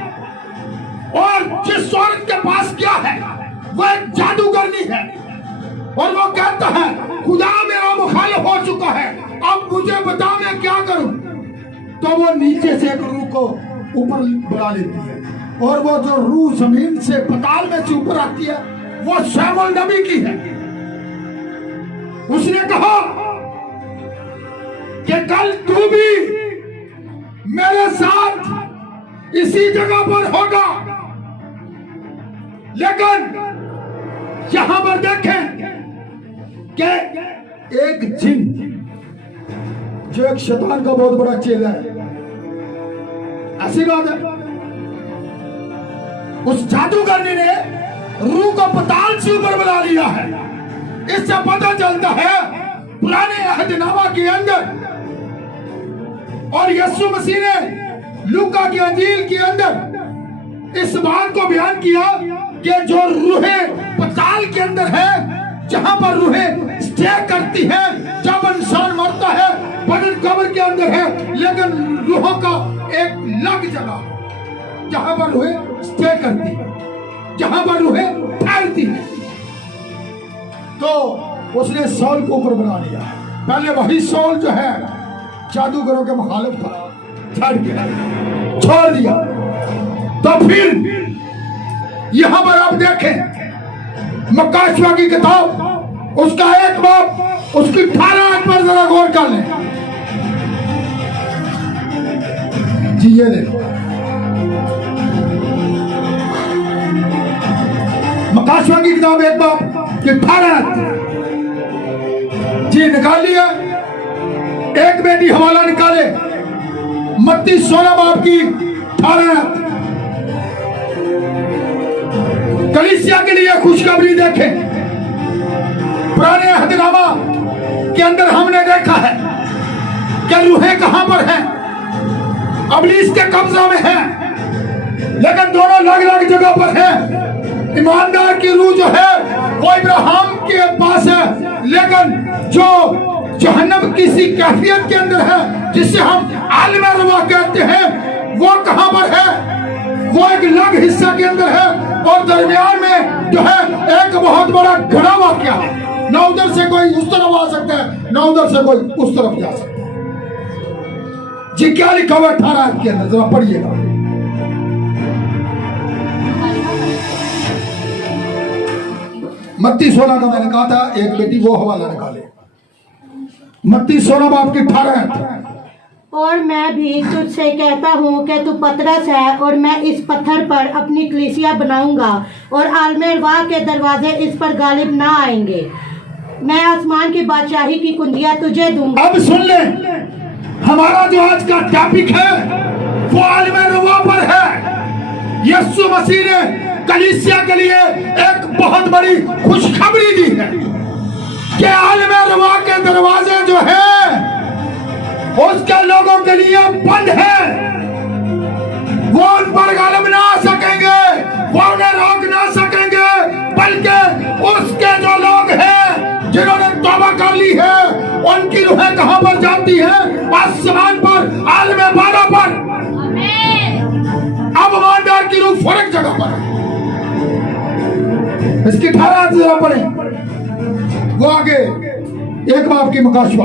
और जिस औरत के पास क्या है वो एक जादूगरनी है, और वो कहता है खुदा मेरा मुखालिफ हो चुका है, अब मुझे बता मैं क्या करूं। तो वो नीचे से एक रूह को ऊपर बुला लेती है, और वो जो रूह जमीन से पताल में से ऊपर आती है वो शमूएल नबी की है। उसने कहा कि कल तू भी मेरे साथ इसी जगह पर होगा, लेकिन यहां पर देखें कि एक जिन जो एक शैतान का बहुत बड़ा चेला है, ऐसी बात है, उस जादूगरनी ने रूह को पताल से ऊपर बुला लिया है। इससे पता चलता है पुराने अहदनामा के अंदर और यीशु मसीह ने लूका की अंजील के अंदर इस बात को बयान किया कि जो रूहें पताल के अंदर है, जहां पर रूहें स्टे करती हैं जब इंसान मरता है, बदन कब्र के अंदर है, लेकिन रूहों का एक अलग जगह जहां पर रूहें स्टे करती है, जहां पर रूहें ठहरती है। तो उसने शाऊल को ऊपर बना लिया। पहले वही शाऊल जो है जादूगरों के मुखालिफ था, छोड़ दिया। तो फिर यहां पर आप देखें मक्काशवा की किताब उसका 1 बाब उसकी 18 आयत पर जरा गौर कर लें। जी ये देखो मक्काशवा की किताब 1 बाब की 18 आयत जी निकाल लिया। एक बेटी हवाला निकाले मत्ती 16 बाब की 18 आयत। कलीसिया के लिए खुशखबरी देखें। पुराने अहदनामा के अंदर हमने देखा है कि रूहें कहां पर हैं, इब्लीस के कब्जा में है, लेकिन दोनों अलग अलग जगह पर है। ईमानदार की रूह जो है वो इब्राहिम के पास है, लेकिन जो जहन्नम किसी कैफियत के अंदर है जिसे हम आलिम रवा कहते हैं, वो कहां पर है? वो एक अलग हिस्सा के अंदर है, और दरमियान में जो है एक बहुत बड़ा घड़ा वाक़या है। ना उधर से कोई उस तरफ आ सकता है, ना उधर से कोई उस तरफ जा सकता है। जी क्या लिखा हुआ 18 के अंदर, जरा पढ़िएगा। मत्ती 16 का मैंने कहा था, एक बेटी वो हवाला निकाले। मत्ती 16 बाब की 18। और मैं भी तुझसे कहता हूँ कि तू पतरस है और मैं इस पत्थर पर अपनी कलीसिया बनाऊंगा और आलमेरवाह के दरवाजे इस पर गालिब ना आएंगे। मैं आसमान की बादशाही की कुंजियां तुझे दूंगा। अब सुन ले, हमारा जो आज का टॉपिक है वो आलमेरवाह पर है। यीशु मसीह ने कलीसिया के लिए एक बहुत बड़ी खुशखबरी दी है कि आलमेरवाह के दरवाजे जो है उसके लोगों के लिए बंद है। वो उन पर गालिब ना आ सकेंगे, वो उन्हें रोक ना सकेंगे, बल्कि उसके जो लोग हैं जिन्होंने तौबा कर ली है उनकी रूहें कहां पर जाती है? आसमान पर, आलमे बाला पर। अब ईमानदार की रूह फर्क जगह पर है। इसकी 18 जरा पढ़े, वो आगे एक बाप की मुकाशवा।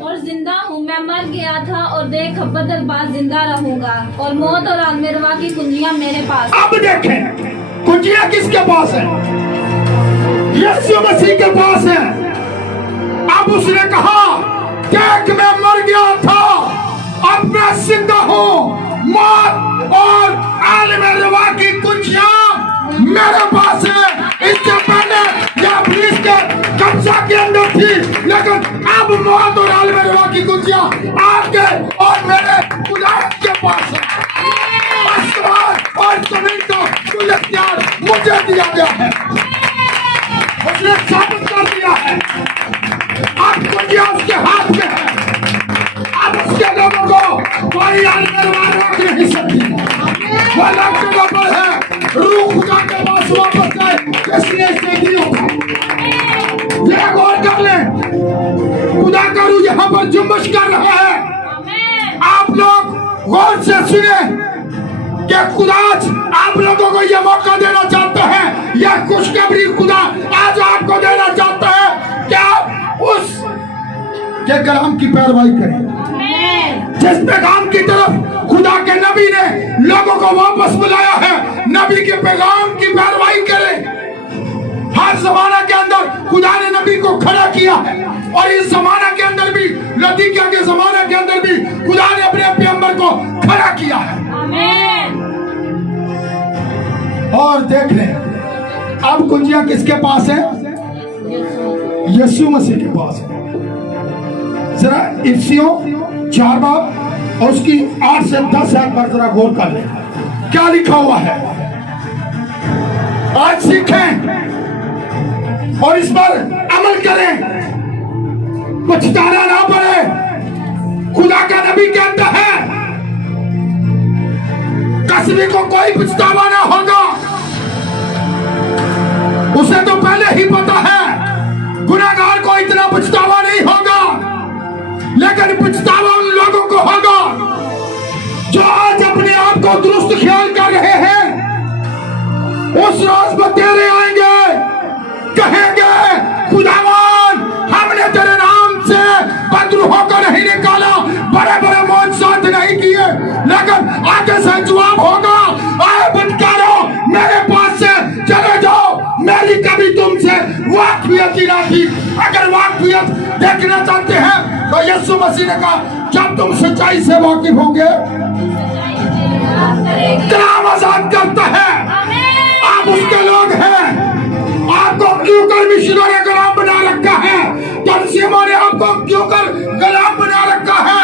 और जिंदा हूँ, मैं मर गया था और देख बदल बाद जिंदा रहूंगा और मौत और आलमेरवाह की कुंजियां मेरे पास। अब देखें कुंजियां किसके पास है? यीशु मसीह के पास है। अब उसने कहा देख मैं मर गया था, अब मैं जिंदा हूँ, मौत और आलमेरवाह की कुंजियां मेरे पास है। इससे पहले यह पुलिस के कब्जा के अंदर थी, लेकिन अब मौत और आलमेरवाह की कुंजियां आपके और मेरे खुदा के पास है। आसमान और जमीन को कुल इख्तियार मुझे दिया गया है, उसने साबित कर दिया है। अब कुंजियां उसके हाथ में है। अब उसके लोगों को कोई आलमेरवाह रोक नहीं सकती। वो लोग जगह पर है, रूह खुदा के पास वापस जाए, किसने इसे दी होगा? ये गौर कर ले, खुदा का रूह यहाँ पर जुम्मश कर रहा है। आप लोग गौर से सुने कि खुदा आप लोगों को यह मौका देना चाहता है, यह खुशखबरी खुदा आज आपको देना चाहता है कि आप उस के कलाम की पैरवाई करें जिस पैगाम की तरफ खुदा के नबी ने लोगों को वापस बुलाया है। नबी के पैगाम की पैरवाई करें। हर जमाना के अंदर खुदा ने नबी को खड़ा किया है और इस जमाना के अंदर भी, लदीकिया के जमाने के अंदर भी खुदा ने अपने पैगंबर को खड़ा किया है। और देख लें अब कुंजियां किसके पास है? यीशु मसीह के पास है। जरा इफिसियों 4 बाब और उसकी 8 से 10 आयत पर जरा गौर कर ले, क्या लिखा हुआ है। आज सीखें और इस पर अमल करें, पछताना ना पड़े। खुदा का नबी कहता है कसबी को कोई पछतावा ना होगा। उसे तो पहले ही पता है गुनाहगार को इतना पछतावा नहीं होगा, लेकिन पछतावा उन लोगों को होगा जो आज अपने आप को दुरुस्त ख्याल कर रहे हैं। उस रोज बतेरे आएंगे, कहेंगे खुदावन हमने तेरे नाम से बदरूहों को नहीं निकाला, बड़े बड़े मौजूद नहीं किए, लेकिन आगे से जवाब होगा आए बदकारो मेरे पास से चले जाओ, मेरी कभी तुमसे वाकफियत ही ना थी। अगर वाकफियत देखना चाहते हैं तो यीशु मसीह ने कहा जब तुम सच्चाई से वाकिफ होंगे कलाम आजाद करता है। आप उसके लोग हैं। आपको क्यों कर मिशनरी गुलाम बना रखा है? तंजीमों ने आपको क्यों कर गुलाम बना रखा है?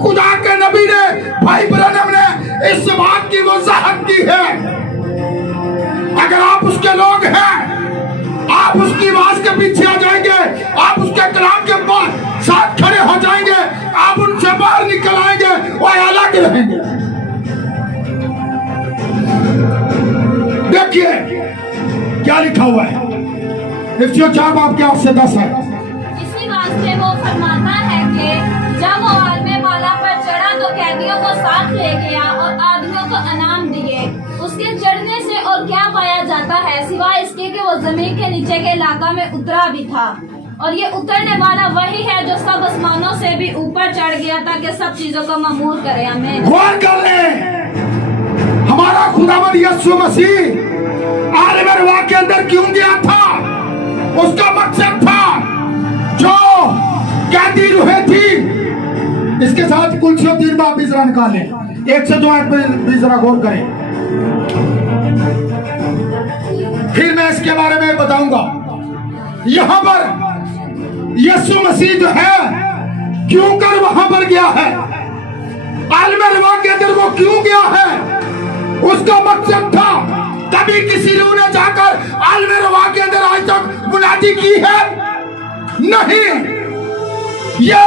खुदा के नबी ने, भाई ब्रनम ने इस बात की वजाहत की है। अगर आप उसके लोग हैं, आप उसकी आवाज के पीछे आ जाएंगे, आप उसके कलाम के साथ खड़े हो जाएंगे, आप उनसे बाहर निकल आएंगे और अलग रहेंगे। देखिए क्या लिखा हुआ है इफिसियों 4 बाब के 8 से 10 है। इसी वास्ते वो फरमाता है कि जब वो आलमे वाला पर चढ़ा तो कैदियों को साथ ले गया और आदमियों को इनाम दिए। उसके चढ़ने से और क्या पाया जाता है सिवाय इसके कि वो जमीन के नीचे के इलाका में उतरा भी था, और ये उतरने वाला वही है जो सब आसमानों से भी ऊपर चढ़ गया ताकि सब चीजों को मामूर करे। हमें गौर कर ले, हमारा खुदावंद यीशु मसीह आलम अरवाह के अंदर क्यों गया था? उसका मकसद था जो कैदी रूहें थी। इसके साथ कुल 3 बाब भी जरा निकालें, 1 से 2 आयत पे भी जरा गौर करें, फिर मैं इसके बारे में बताऊंगा। यहां पर यीशु मसीह जो है क्यों कर वहां पर गया है, आलम अरवाह के अंदर वो क्यों गया है, उसका मकसद था। कभी किसी ने जाकर आलम अरवाह के अंदर आज तक मुनादी की है? नहीं, ये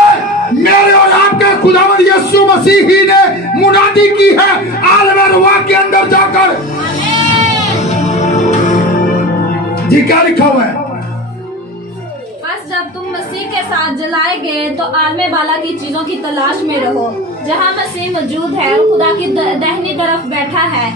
मेरे और आपके खुदावंद यीशु मसीह ही ने मुनादी की है आलम अरवाह के अंदर जाकर। जी क्या लिखा हुआ है? बस जब तुम मसीह के साथ जलाए गए तो आलमे बाला की चीजों की तलाश में रहो जहाँ मसीह मौजूद है और खुदा की दाहिनी तरफ बैठा है।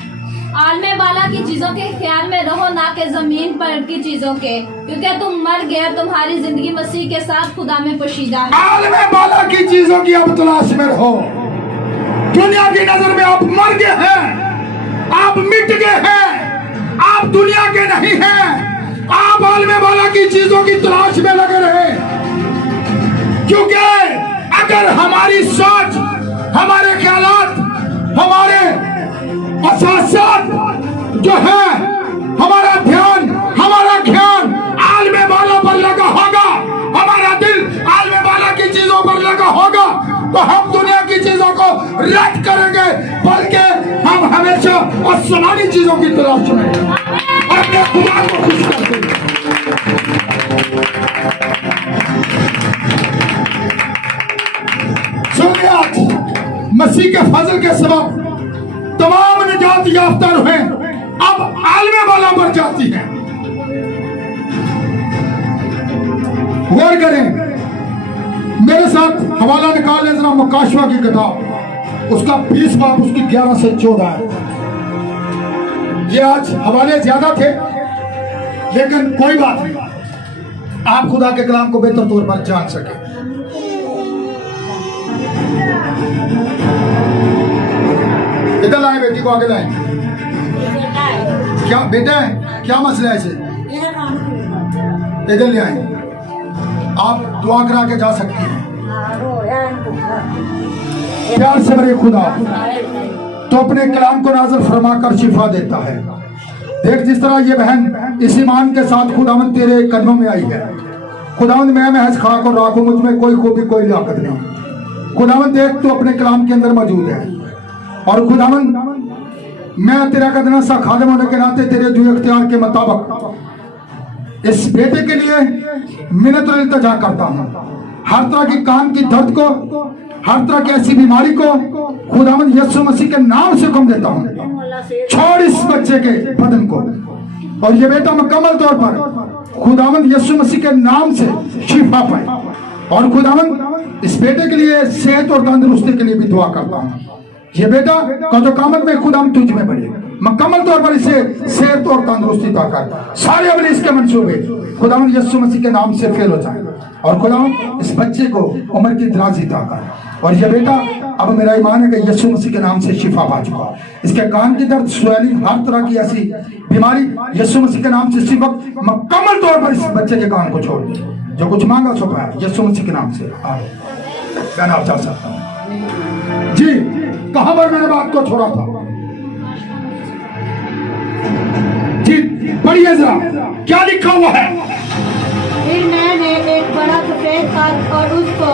आलमे बाला की चीजों के ख्याल में रहो, ना कि जमीन पर की चीजों के, क्योंकि तुम मर गए और तुम्हारी जिंदगी मसीह के साथ खुदा में पोशीदा है। आलमे बाला की चीजों की आप तलाश में रहो। दुनिया की नजर में आप मर गए हैं, आप मिट गए हैं, आप दुनिया के नहीं हैं। आप आलमे बाला की चीजों की तलाश में लगे रहे, क्योंकि अगर हमारी सोच, हमारे ख्यालात, हमारे अहसासात जो है, हमारा ध्यान, हमारा ख्याल आलमे बाला पर लगा होगा, हमारा दिल आलमे बाला की चीजों पर लगा होगा, तो हम दुनिया की चीजों को रद्द करेंगे, बल्कि हम हमेशा आसमानी चीजों की तलाश में अपने खुदा को खुश करते हैं। सुनिए, आज मसीह के फजल के सबब तमाम निजात याफ्ता रूहें अब आलमे बाला पर जाती हैं। गौर करें, मेरे साथ हवाला निकाल लें जरा मुकाशवा की किताब, उसका 20 बाब, उसकी 11 से 14 है। ये आज हवाले ज्यादा थे, लेकिन कोई बात नहीं, आप खुदा के कलाम को बेहतर तौर पर जान सके। इधर लाए, बेटी को आगे लाए। क्या बेटा है, क्या मसला है इसे? इधर ले आए, आप दुआ करा के जा सकती हैं। प्यार से मेरे खुदा तो अपने कलाम को नाज़िल फरमा कर शिफा देता है। देख जिस तरह ये बहन इस ईमान के साथ खुदावंद तेरे कदमों में आई है। खुदावंद मैं महज खाक और राख हूं, मुझ में कोई खूबी कोई लियाकत नहीं। खुदावंद देख तो अपने कलाम के अंदर मौजूद है, और खुदावंद मैं तेरा कदना सा खादिम होने के नाते तेरे जो इख्तियार के मुताबिक इस बेटे के लिए मिन्नत और इल्तिजा करता हूँ। हर तरह की कान की दर्द को, हर तरह की ऐसी बीमारी को खुदावंद यीशु मसीह के नाम से हुक्म देता हूँ, छोड़ इस बच्चे के बदन को, और ये बेटा मुकम्मल तौर पर खुदावंद यीशु मसीह के नाम से शिफा पाए। और खुदावंद इस बेटे के लिए सेहत और तंदुरुस्ती के लिए भी दुआ करता हूँ। ये बेटा कदो कामत में खुदावंद तुझ में बढ़े, मुकम्मल तौर पर इसे सेहत और तंदुरुस्ती अता कर। सारे अमल इसके मंसूबे खुदावंद यीशु मसीह के नाम से फेल हो जाए, और खुदावंद इस बच्चे को उम्र की दराजी अता कर। और ये बेटा अब मेरा ईमान है कि यीशु मसीह के नाम से शिफा पा चुका। इसके कान की दर्द, स्वेलिंग, हर तरह की ऐसी बीमारी यीशु मसीह के नाम से इसी वक्त मुकम्मल तौर पर इस बच्चे के कान को छोड़ दे। जो कुछ मांगा सो पाया यीशु मसीह के नाम से। क्या नाम चल सकता हूँ जी? कहां पर मैंने बात को छोड़ा था जी? पढ़िए जरा, क्या लिखा हुआ है? फिर मैंने एक बड़ा सफेद कांच और उसको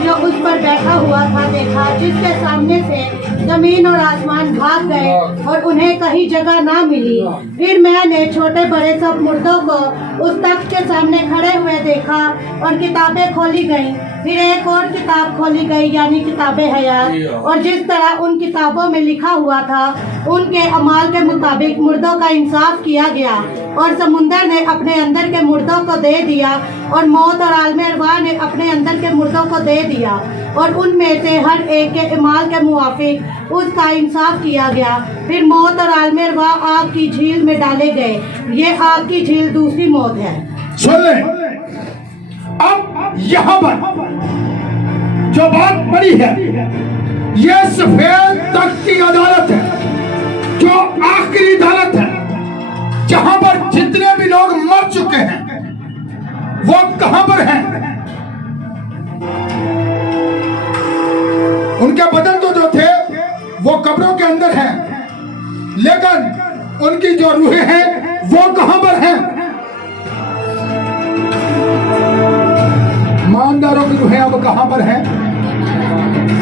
जो उस पर बैठा हुआ था देखा, जिसके सामने से जमीन और आसमान भाग गए और उन्हें कहीं जगह ना मिली। फिर मैंने छोटे बड़े सब मुर्दों को उस तख्त के सामने खड़े हुए देखा, और किताबें खोली गईं। फिर एक और किताब खोली गई, यानी किताबे हयात, और जिस तरह उन किताबों में लिखा हुआ था उनके अमाल के मुताबिक मुर्दों का इंसाफ किया गया। और समुंदर ने अपने अंदर के मुर्दों को दे दिया, और मौत और आलमे अरवाह ने अपने अंदर के मुर्दों को दे दिया, और उनमें से हर एक के अमाल के मुआफिक उसका इंसाफ किया गया। फिर मौत और आलमे अरवाह आग की झील में डाले गए। ये आग की झील दूसरी मौत है। सुन ले, अब यहाँ पर जो बात बड़ी है, ये सफेद तख्त की अदालत है, जो आखिरी अदालत है, जहां पर जितने भी लोग मर चुके हैं वो कहां पर हैं? उनके बदन तो जो थे वो कब्रों के अंदर हैं, लेकिन उनकी जो रूहें हैं वो कहां पर हैं? ईमानदारों की रूहें अब कहां पर हैं?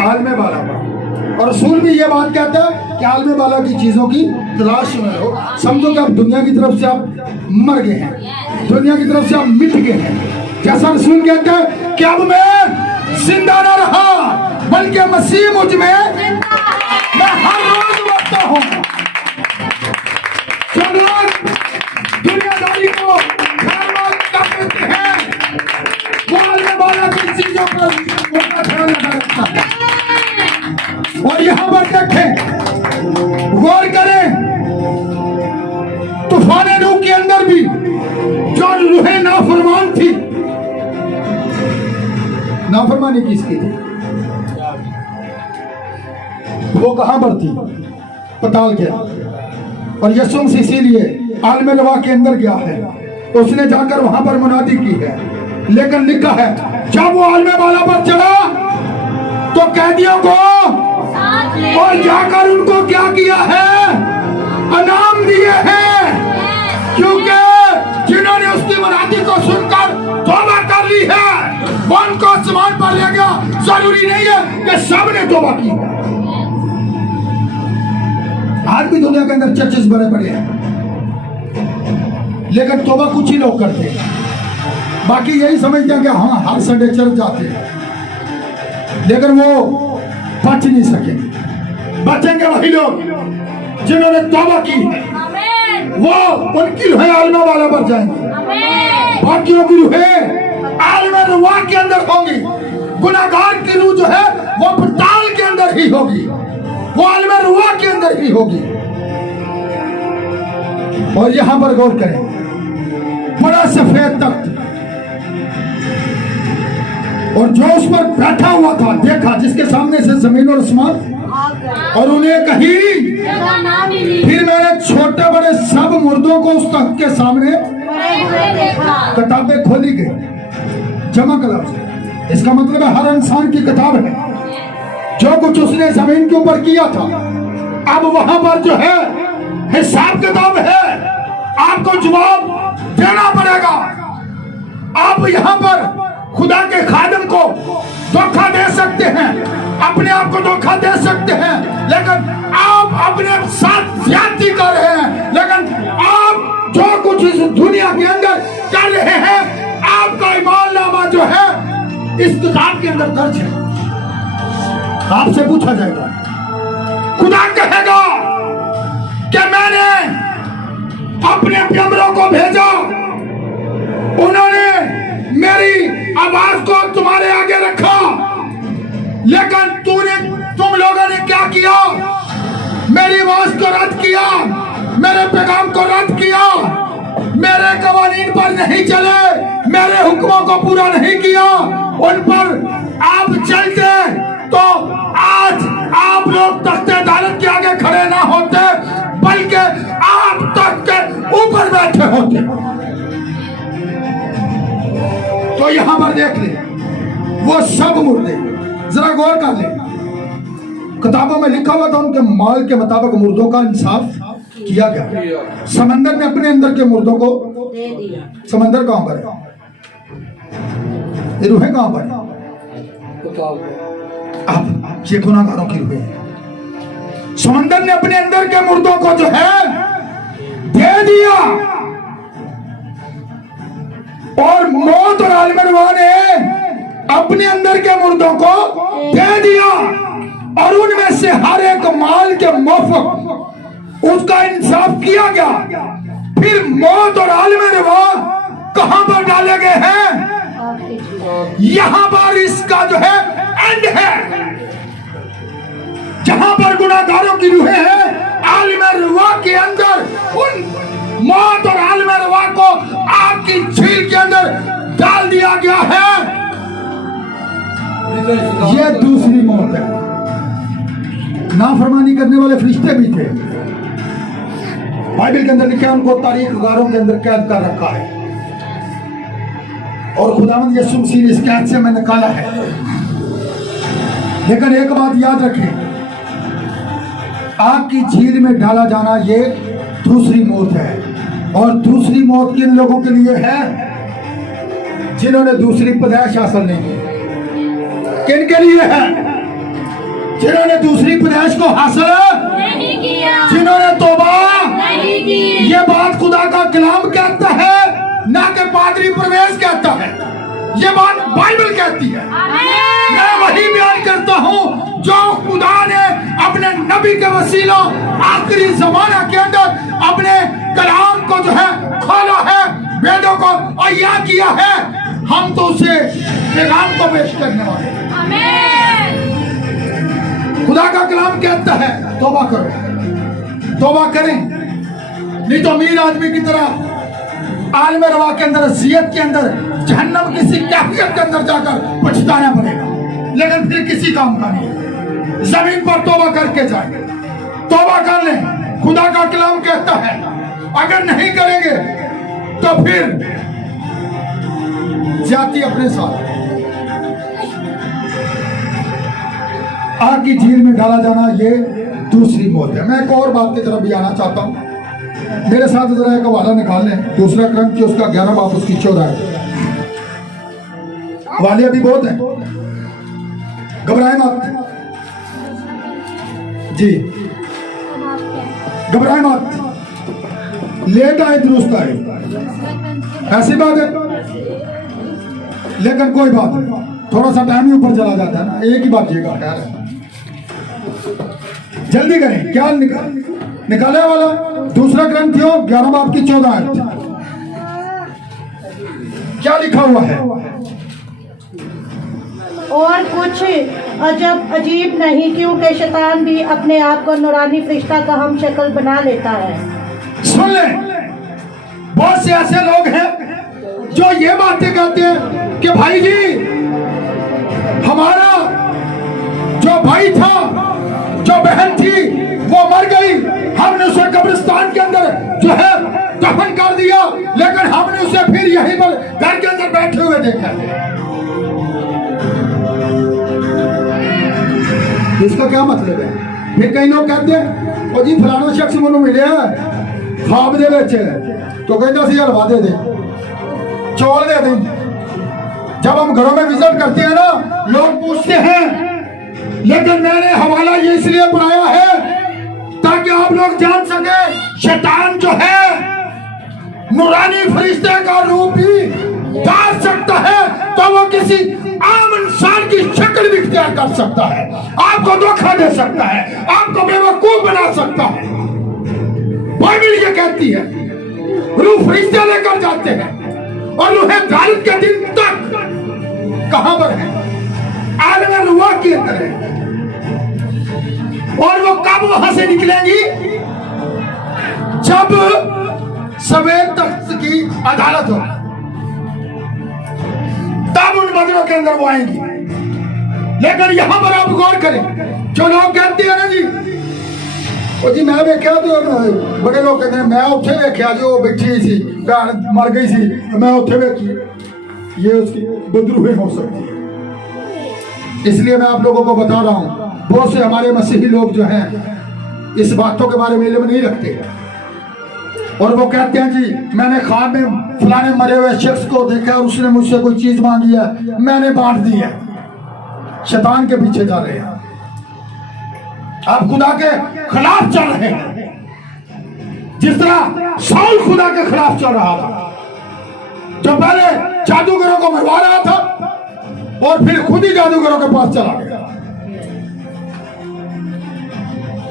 आलमे वाला पर। और रसूल भी ये बात कहता है कि आलमे वाला की चीजों की तलाश में रहो। समझो कि आप दुनिया की तरफ से आप मर गए हैं, दुनिया की तरफ से आप मिट गए हैं। जैसा रसूल कहता है कि अब मैं जिंदा ना रहा बल्कि मसीह मुझ में, मैं हर रोज मरता हूं। जो लोग दुनियादारी को खैरबाद करते हैं वो आलमे वाला की चीजों पर उनका ध्यान लगा रखता है। और यहां पर देखें, गौर करें, तूफान नूह के अंदर भी जो रूहें नाफरमान थी, नाफरमानी किसकी थी? वो कहां पर थी? पताल गया। और यीशु मसीह इसीलिए आलम रवा के अंदर गया है, तो उसने जाकर वहां पर मुनादी की है। लेकिन लिखा है जब वो आलम वाला पर चढ़ा तो कैदियों को और जाकर उनको क्या किया है? इनाम दिए हैं, क्योंकि जिन्होंने उसकी मुनादी को सुनकर तौबा कर ली है वो उनको आसमान पर ले गया। जरूरी नहीं है कि सबने तौबा की है। आज भी दुनिया के अंदर चर्चेस बड़े बड़े हैं, लेकिन तौबा कुछ ही लोग करते हैं, बाकी यही समझते हैं कि हाँ हर संडे चर्च जाते हैं, लेकिन वो बच नहीं सके। बचेंगे वही लोग जिन्होंने तौबा की है, वो उनकी रूहें आलमा वाला पर जाएंगी, बाकियों की रूहें आलमा रुआ के अंदर होंगी। गुनाहगार की रूह जो है वो पताल के अंदर ही होगी, वो आलमा रुआ के अंदर ही होगी। और यहां पर गौर करें, बड़ा सफेद तख्त, और जो उस पर बैठा हुआ था देखा, जिसके सामने से जमीन और आसमान और उन्हें कहीं। फिर मैंने छोटे बड़े सब मुर्दों को उस तख्त के सामने किताबें खोली गई, जमा कलम। इसका मतलब है हर इंसान की किताब है, जो कुछ उसने जमीन के ऊपर किया था। अब वहां पर जो है हिसाब किताब है, आपको जवाब देना पड़ेगा। आप यहाँ पर खुदा के खादिम को धोखा दे सकते हैं, अपने आप को धोखा दे सकते हैं, लेकिन आप अपने साथ ज्यादती कर रहे हैं। लेकिन आप जो कुछ इस दुनिया के अंदर कर रहे हैं, आपका ईमाननामा जो है इस किताब के अंदर दर्ज है। आपसे पूछा जाएगा, खुदा कहेगा कि मैंने अपने पैगंबरों को भेजा, उन्होंने मेरी आवाज को तुम्हारे आगे रखा, लेकिन तुम लोगों ने क्या किया? मेरी आवाज को रद्द किया, मेरे पैगाम को रद्द किया, मेरे कवानीन पर नहीं चले, मेरे हुक्मों को पूरा नहीं किया। उन पर आप चलते तो आज आप लोग तख्ते अदालत के आगे खड़े ना होते, बल्कि आप तख्त के ऊपर बैठे होते। तो यहां पर देख ले, वो सब मुर्दे, जरा गौर कर ले, किताबों में लिखा हुआ था उनके माल के मुताबिक मुर्दों का इंसाफ किया गया। समंदर ने अपने अंदर के मुर्दों को दे दिया। समंदर कहां पर है? ये रूहें कहां पर है? अब ये गुनाहगारों की रूहें हैं। समंदर ने अपने अंदर के मुर्दों को जो है दे दिया, और मौत और आलम रुआ ने अपने अंदर के मुर्दों को दे दिया, और उनमें से हर एक माल के मुआफिक उसका इंसाफ किया गया। फिर मौत और आलम रुआ कहां पर डाले गए हैं? यहां पर इसका जो है एंड है, जहां पर गुनाहगारों की रूहें हैं, आलम रुआ के अंदर उन मौत और आलम रुआ को आग की झील के अंदर डाल दिया गया है। यह दूसरी मौत है। नाफरमानी करने वाले फरिश्ते भी थे, बाइबल के अंदर लिखा है उनको तारीख गारों के अंदर कैद कर रखा है और खुदावंद यीशु मसीह ने इस कैद से मैं निकाला है। लेकिन एक बात याद रखें, आग की झील में डाला जाना ये दूसरी मौत है, और दूसरी मौत किन लोगों के लिए है? जिन्होंने दूसरी पैदाइश हासिल नहीं की। किन के लिए है? जिन्होंने दूसरी पैदाइश को हासिल नहीं किया, जिन्होंने तौबा नहीं की। ये बात खुदा का कलाम कहता है, ना कि पादरी प्रवेश कहता है। ये बात बाइबल कहती है। आमीन। मैं वही बयान करता हूँ जो खुदा ने अपने नबी के वसीलों आखिरी जमाना के अंदर अपने कलाम को जो है खोला है, वेदों को अय्या किया है। हम तो उसे पैगाम को पेश करने वाले हैं। आमीन। खुदा का कलाम कहता है तौबा करो, तौबा करें, नहीं तो अमीर आदमी की तरह आलम रवा के अंदर, अज़ियत के अंदर, जहन्नम किसी कैफियत के अंदर जाकर पछताना पड़ेगा, लेकिन फिर किसी काम का नहीं। जमीन पर तौबा करके जाए, तौबा कर लें। खुदा का कलाम कहता है अगर नहीं करेंगे तो फिर जाती अपने साथ। आग की झील में डाला जाना ये दूसरी मौत है। मैं एक और बात की तरफ भी आना चाहता हूँ, मेरे साथ जरा एक हवाला निकाल लें, दूसरा क्रंथ उसका 11 बाब उसकी 14 हवाले अभी बहुत है, घबराए मत जी, घबराए मत, लेट आए दुरुस्त आए, ऐसी बात है। लेकिन कोई बात नहीं, थोड़ा सा टाइम ही ऊपर चला जाता है ना, एक ही बात ये यार, जल्दी करें। क्या निकाले वाला? दूसरा ग्रंथियों 11 बाब की 14 आयत। क्या लिखा हुआ है? और कुछ अजीब नहीं, क्योंकि शैतान भी अपने आप को नूरानी फरिश्ता का हम शक्ल बना लेता है। सुन ले, बहुत से ऐसे लोग हैं जो ये बातें कहते हैं कि भाई जी हमारा जो भाई था, जो बहन थी, वो मर गई, हमने उसे कब्रिस्तान के अंदर जो है दफन कर दिया, लेकिन हमने उसे फिर यहीं पर घर के अंदर बैठे हुए देखा। इसका क्या मतलब है? फिर कई लोग कहते हैं ओ जी फलाना शख्स मैनू मिले ख्वाब दे विच, तो कहता सी हलवा दे दे, चौल दे दे। जब हम घरों में विजिट करते हैं ना, लोग पूछते हैं, लेकिन मैंने हवाला ये इसलिए बनाया है ताकि आप लोग जान सके शैतान जो है नूरानी फरिश्ते का रूप भी धार सकता है, तो वो किसी आम इंसान की शक्ल भी इख्तियार कर सकता है, आपको धोखा दे सकता है, आपको बेवकूफ बना सकता है। बाइबल ये कहती है रूह फरिश्ते लेकर जाते हैं और रूहें गालिब के दिन तक कहां पर है? आलम रुआ के अंदर है। और वो कब वहां से निकलेंगी? जब सवेर तख्त की अदालत हो, तब उन बदलों के अंदर वो आएंगी। लेकिन यहां पर आप गौर करें, जो लोग कहते हैं ना जी ओ जी मैं वेख्या, तो बड़े लोग कहते हैं मैं उत्थे वेख्या जो बैठी सी भैन मर गई सी, मैं उत्थे वेखी, ये उसकी बदरूहें हो सकती है। इसलिए मैं आप लोगों को बता रहा हूं, बहुत से हमारे मसीही लोग जो हैं इस बातों के बारे में इल्म नहीं रखते, और वो कहते हैं जी मैंने ख्वाब में फलाने मरे हुए शख्स को देखा और उसने मुझसे कोई चीज मांगी है, मैंने बांट दी है। शैतान के पीछे जा रहे हैं, आप खुदा के खिलाफ चल रहे हैं, जिस तरह साउल खुदा के खिलाफ चल रहा था, जो पहले जादूगरों को मरवा रहा था और फिर खुद ही जादूगरों के पास चला गया।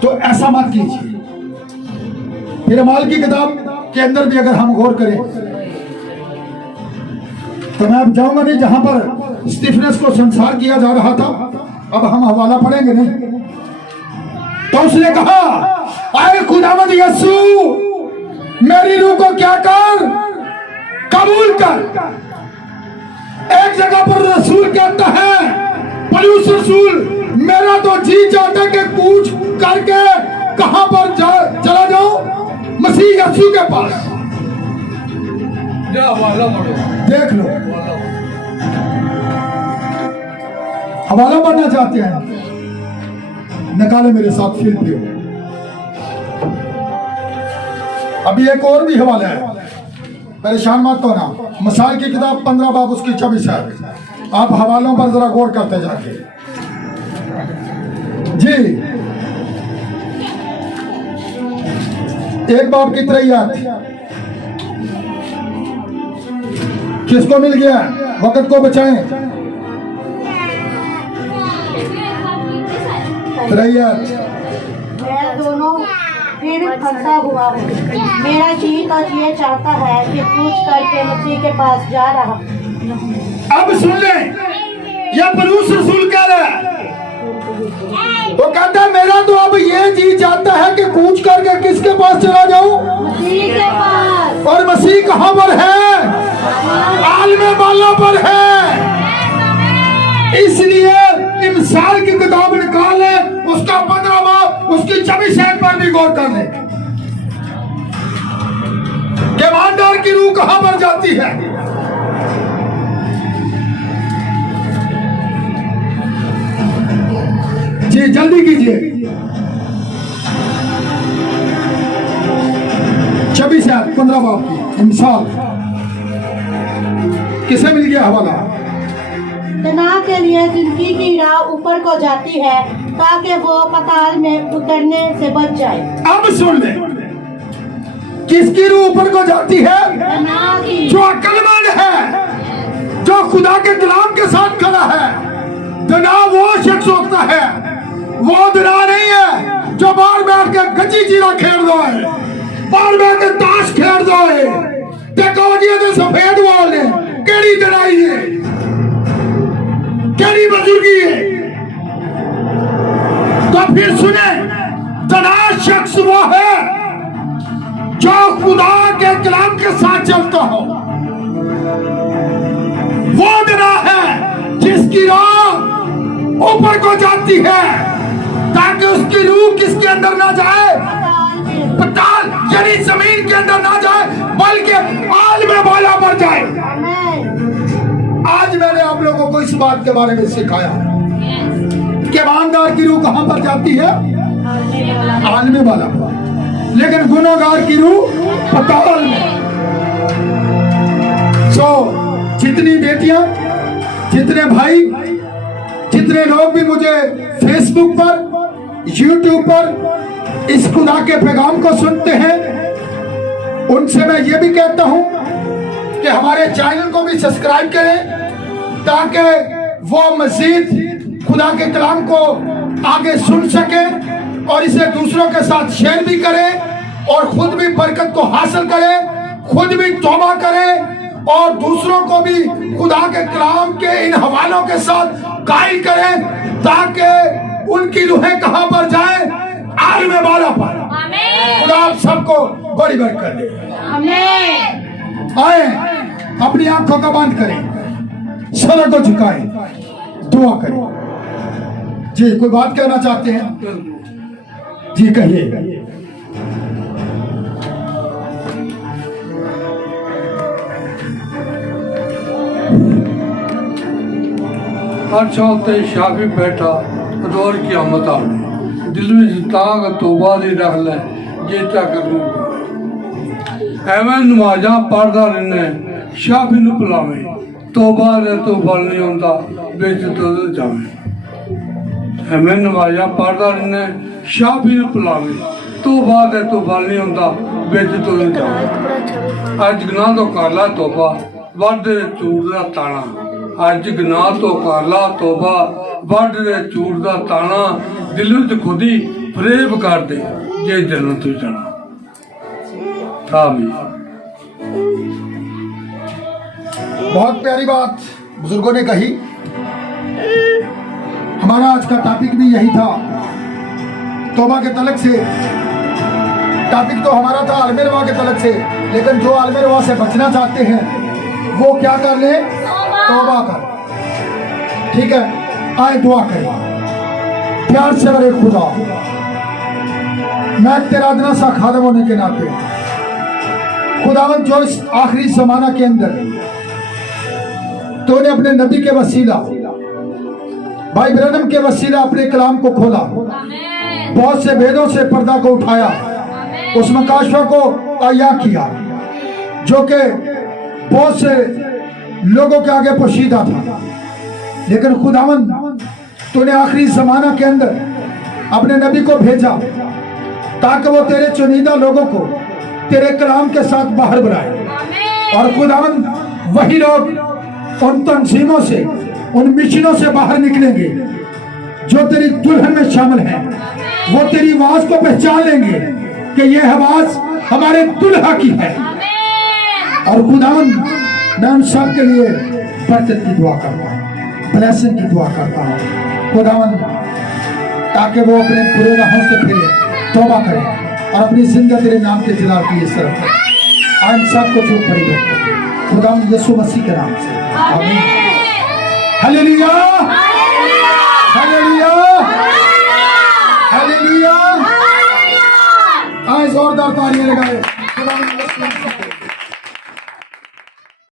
तो ऐसा मत कीजिए। फिर अमाल की किताब के अंदर भी अगर हम गौर करें तो मैं अब जाऊंगा नहीं जहां पर स्टीफनस को संसार किया जा रहा था, अब हम हवाला पढ़ेंगे नहीं। तो उसने कहा आए खुदावंद यीशु मेरी रूह को क्या कर, कबूल कर। एक जगह पर रसूल कहता है, पौलुस रसूल मेरा तो जी चाहता कि कूच करके कहां पर चला जाऊं, मसीह यीशु के पास। जा हवाला पढ़ो। देख लो, हवाला पढ़ना चाहते हैं, निकाले मेरे साथ फिल्म पे। अभी एक और भी हवाला है, परेशान मत होना। मिसाल की किताब 15 बाब उसकी 24 है। आप हवालों पर जरा गौर करते जाके जी। एक बाब की 23 किसको मिल गया? वक्त को बचाएं। 23 मैं दोनों फिर फंसा हुआ हूँ। मेरा जी तो ये चाहता है कि पूछ करके मसीह के पास जा रहा। अब सुन ले, यह पलूस रसूल कह रहा है। वो कहता है मेरा तो अब ये जी चाहता है कि कूच करके किसके पास चला जाऊं? मसीह के पास। और मसीह कहाँ पर है? आलमे बाला पर है। इसलिए इमसाल की किताब निकाल ले, उसका 15 बाब उसकी 24 पर भी गौर कर ले। ईमानदार की रूह कहाँ पर जाती है? जी जल्दी कीजिए। 26 है 15 बाब की इमसाल। किसे मिल गया हवाला? तनाव के लिए जिंदगी की राह ऊपर को जाती है ताकि वो पाताल में उतरने से बच जाए। अब सुन ले, किसकी रूह ऊपर को जाती है? तनाव की। जो अक्लमंद है, जो खुदा के कलाम के साथ खड़ा है। दना वो शख्स होता है, वो दना नहीं है जो बाहर बैठ के गची चीरा खेल दो है, बाहर बैठ के ताश खेल दो है। देखो जी तो सफेद वाल ने केड़ी दनाई है, केड़ी बुजुर्गी है। तो फिर सुने, दना शख्स वो है जो खुदा के कलाम के साथ चलता हो। वो दना है जिसकी राह ऊपर को जाती है ताकि उसकी रूह किसके अंदर ना जाए? पताल यानी जमीन के अंदर ना जाए, बल्कि आलमे बाला पर जाए। आज मैंने आप लोगों को इस बात के बारे में सिखाया कि ईमानदार की रूह कहां पर जाती है? आलमे बाला पर। लेकिन गुनहगार की रूह पताल में। जितनी बेटियां, जितने भाई, जितने लोग भी मुझे फेसबुक पर, यूट्यूब पर इस खुदा के पैगाम को सुनते हैं, उनसे मैं ये भी कहता हूं कि हमारे चैनल को भी सब्सक्राइब करें ताकि वो मजीद खुदा के कलाम को आगे सुन सके और इसे दूसरों के साथ शेयर भी करें और खुद भी बरकत को हासिल करें, खुद भी तौबा करें और दूसरों को भी खुदा के कलाम के इन हवालों के साथ कायल करें ताकि उनकी रूहें कहां पर जाए? आलमे बाला पर। खुदा आप सबको बड़ी बरकत दे। आए अपनी आंखों का बंद करें, सर को झुकाएं, दुआ करें। जी कोई बात कहना चाहते हैं? जी कहिए। अच्छा होते शाफी बैठा दौर की आमद आने दिल में ताक तोबा नहीं रख ले जे तक एवं नमाजा पढ़दा रहने शाफी नु बुलावे तोबा रे तो बल नहीं होंदा बेच तो जावे। एवं नमाजा पढ़दा रहने शाफी नु बुलावे तोबा रे तो बल नहीं होंदा बेच तो जावे। अज गनाह तो कर ला तोबा वध चूर दा ताना। अज गनाह तो कर ला तोबा वध चूर दा ताना। दिल विच खुद ही फरेब कर दे जे जन्म तू जाना। आमीन। बहुत प्यारी बात बुजुर्गों ने कही। हमारा आज का टॉपिक भी यही था, तौबा के तलक से। टॉपिक तो हमारा था आलमेरवा के तलक से, लेकिन जो आलमेरवा से बचना चाहते हैं वो क्या कर ले? तौबा कर। ठीक है, आए दुआ करें प्यार से। अरे खुदा, मैं तेरा अदना सा खादम होने के नाते खुदावंद जो इस आखिरी जमाना के अंदर तूने अपने नबी के वसीला भाई ब्रनम के वसीला अपने कलाम को खोला, आमीन बहुत से भेदों से पर्दा को उठाया, आमीन उस मकाशफा को आया किया जो कि बहुत से लोगों के आगे पोशीदा था। लेकिन खुदावंद तूने आखिरी जमाना के अंदर अपने नबी को भेजा ताकि वो तेरे चुनिंदा लोगों को तेरे कलाम के साथ बाहर बुलाए। आमीन और खुदावंद वही लोग उन तंजीमों से उन मिशनों से बाहर निकलेंगे जो तेरी दुल्हन में शामिल हैं। वो तेरी आवाज को पहचान लेंगे कि यह आवाज हमारे दुल्हा की है। आमीन और खुदावंद मैं उन सब के लिए बरकत की दुआ करता हूँ, ब्लेसिंग की दुआ करता हूँ खुदावंद, ताकि वो अपने बुरे राहों से फिरे, तौबा करें और अपनी जिंदगी तेरे नाम के जलाल की इस तरफ आज सब को चूक पड़ी हो खुदावंद यीशु मसीह के नाम से आमीन। Hallelujah hallelujah hallelujah. आए जोरदार तालियां लगाए खुदावंद यीशु मसीह के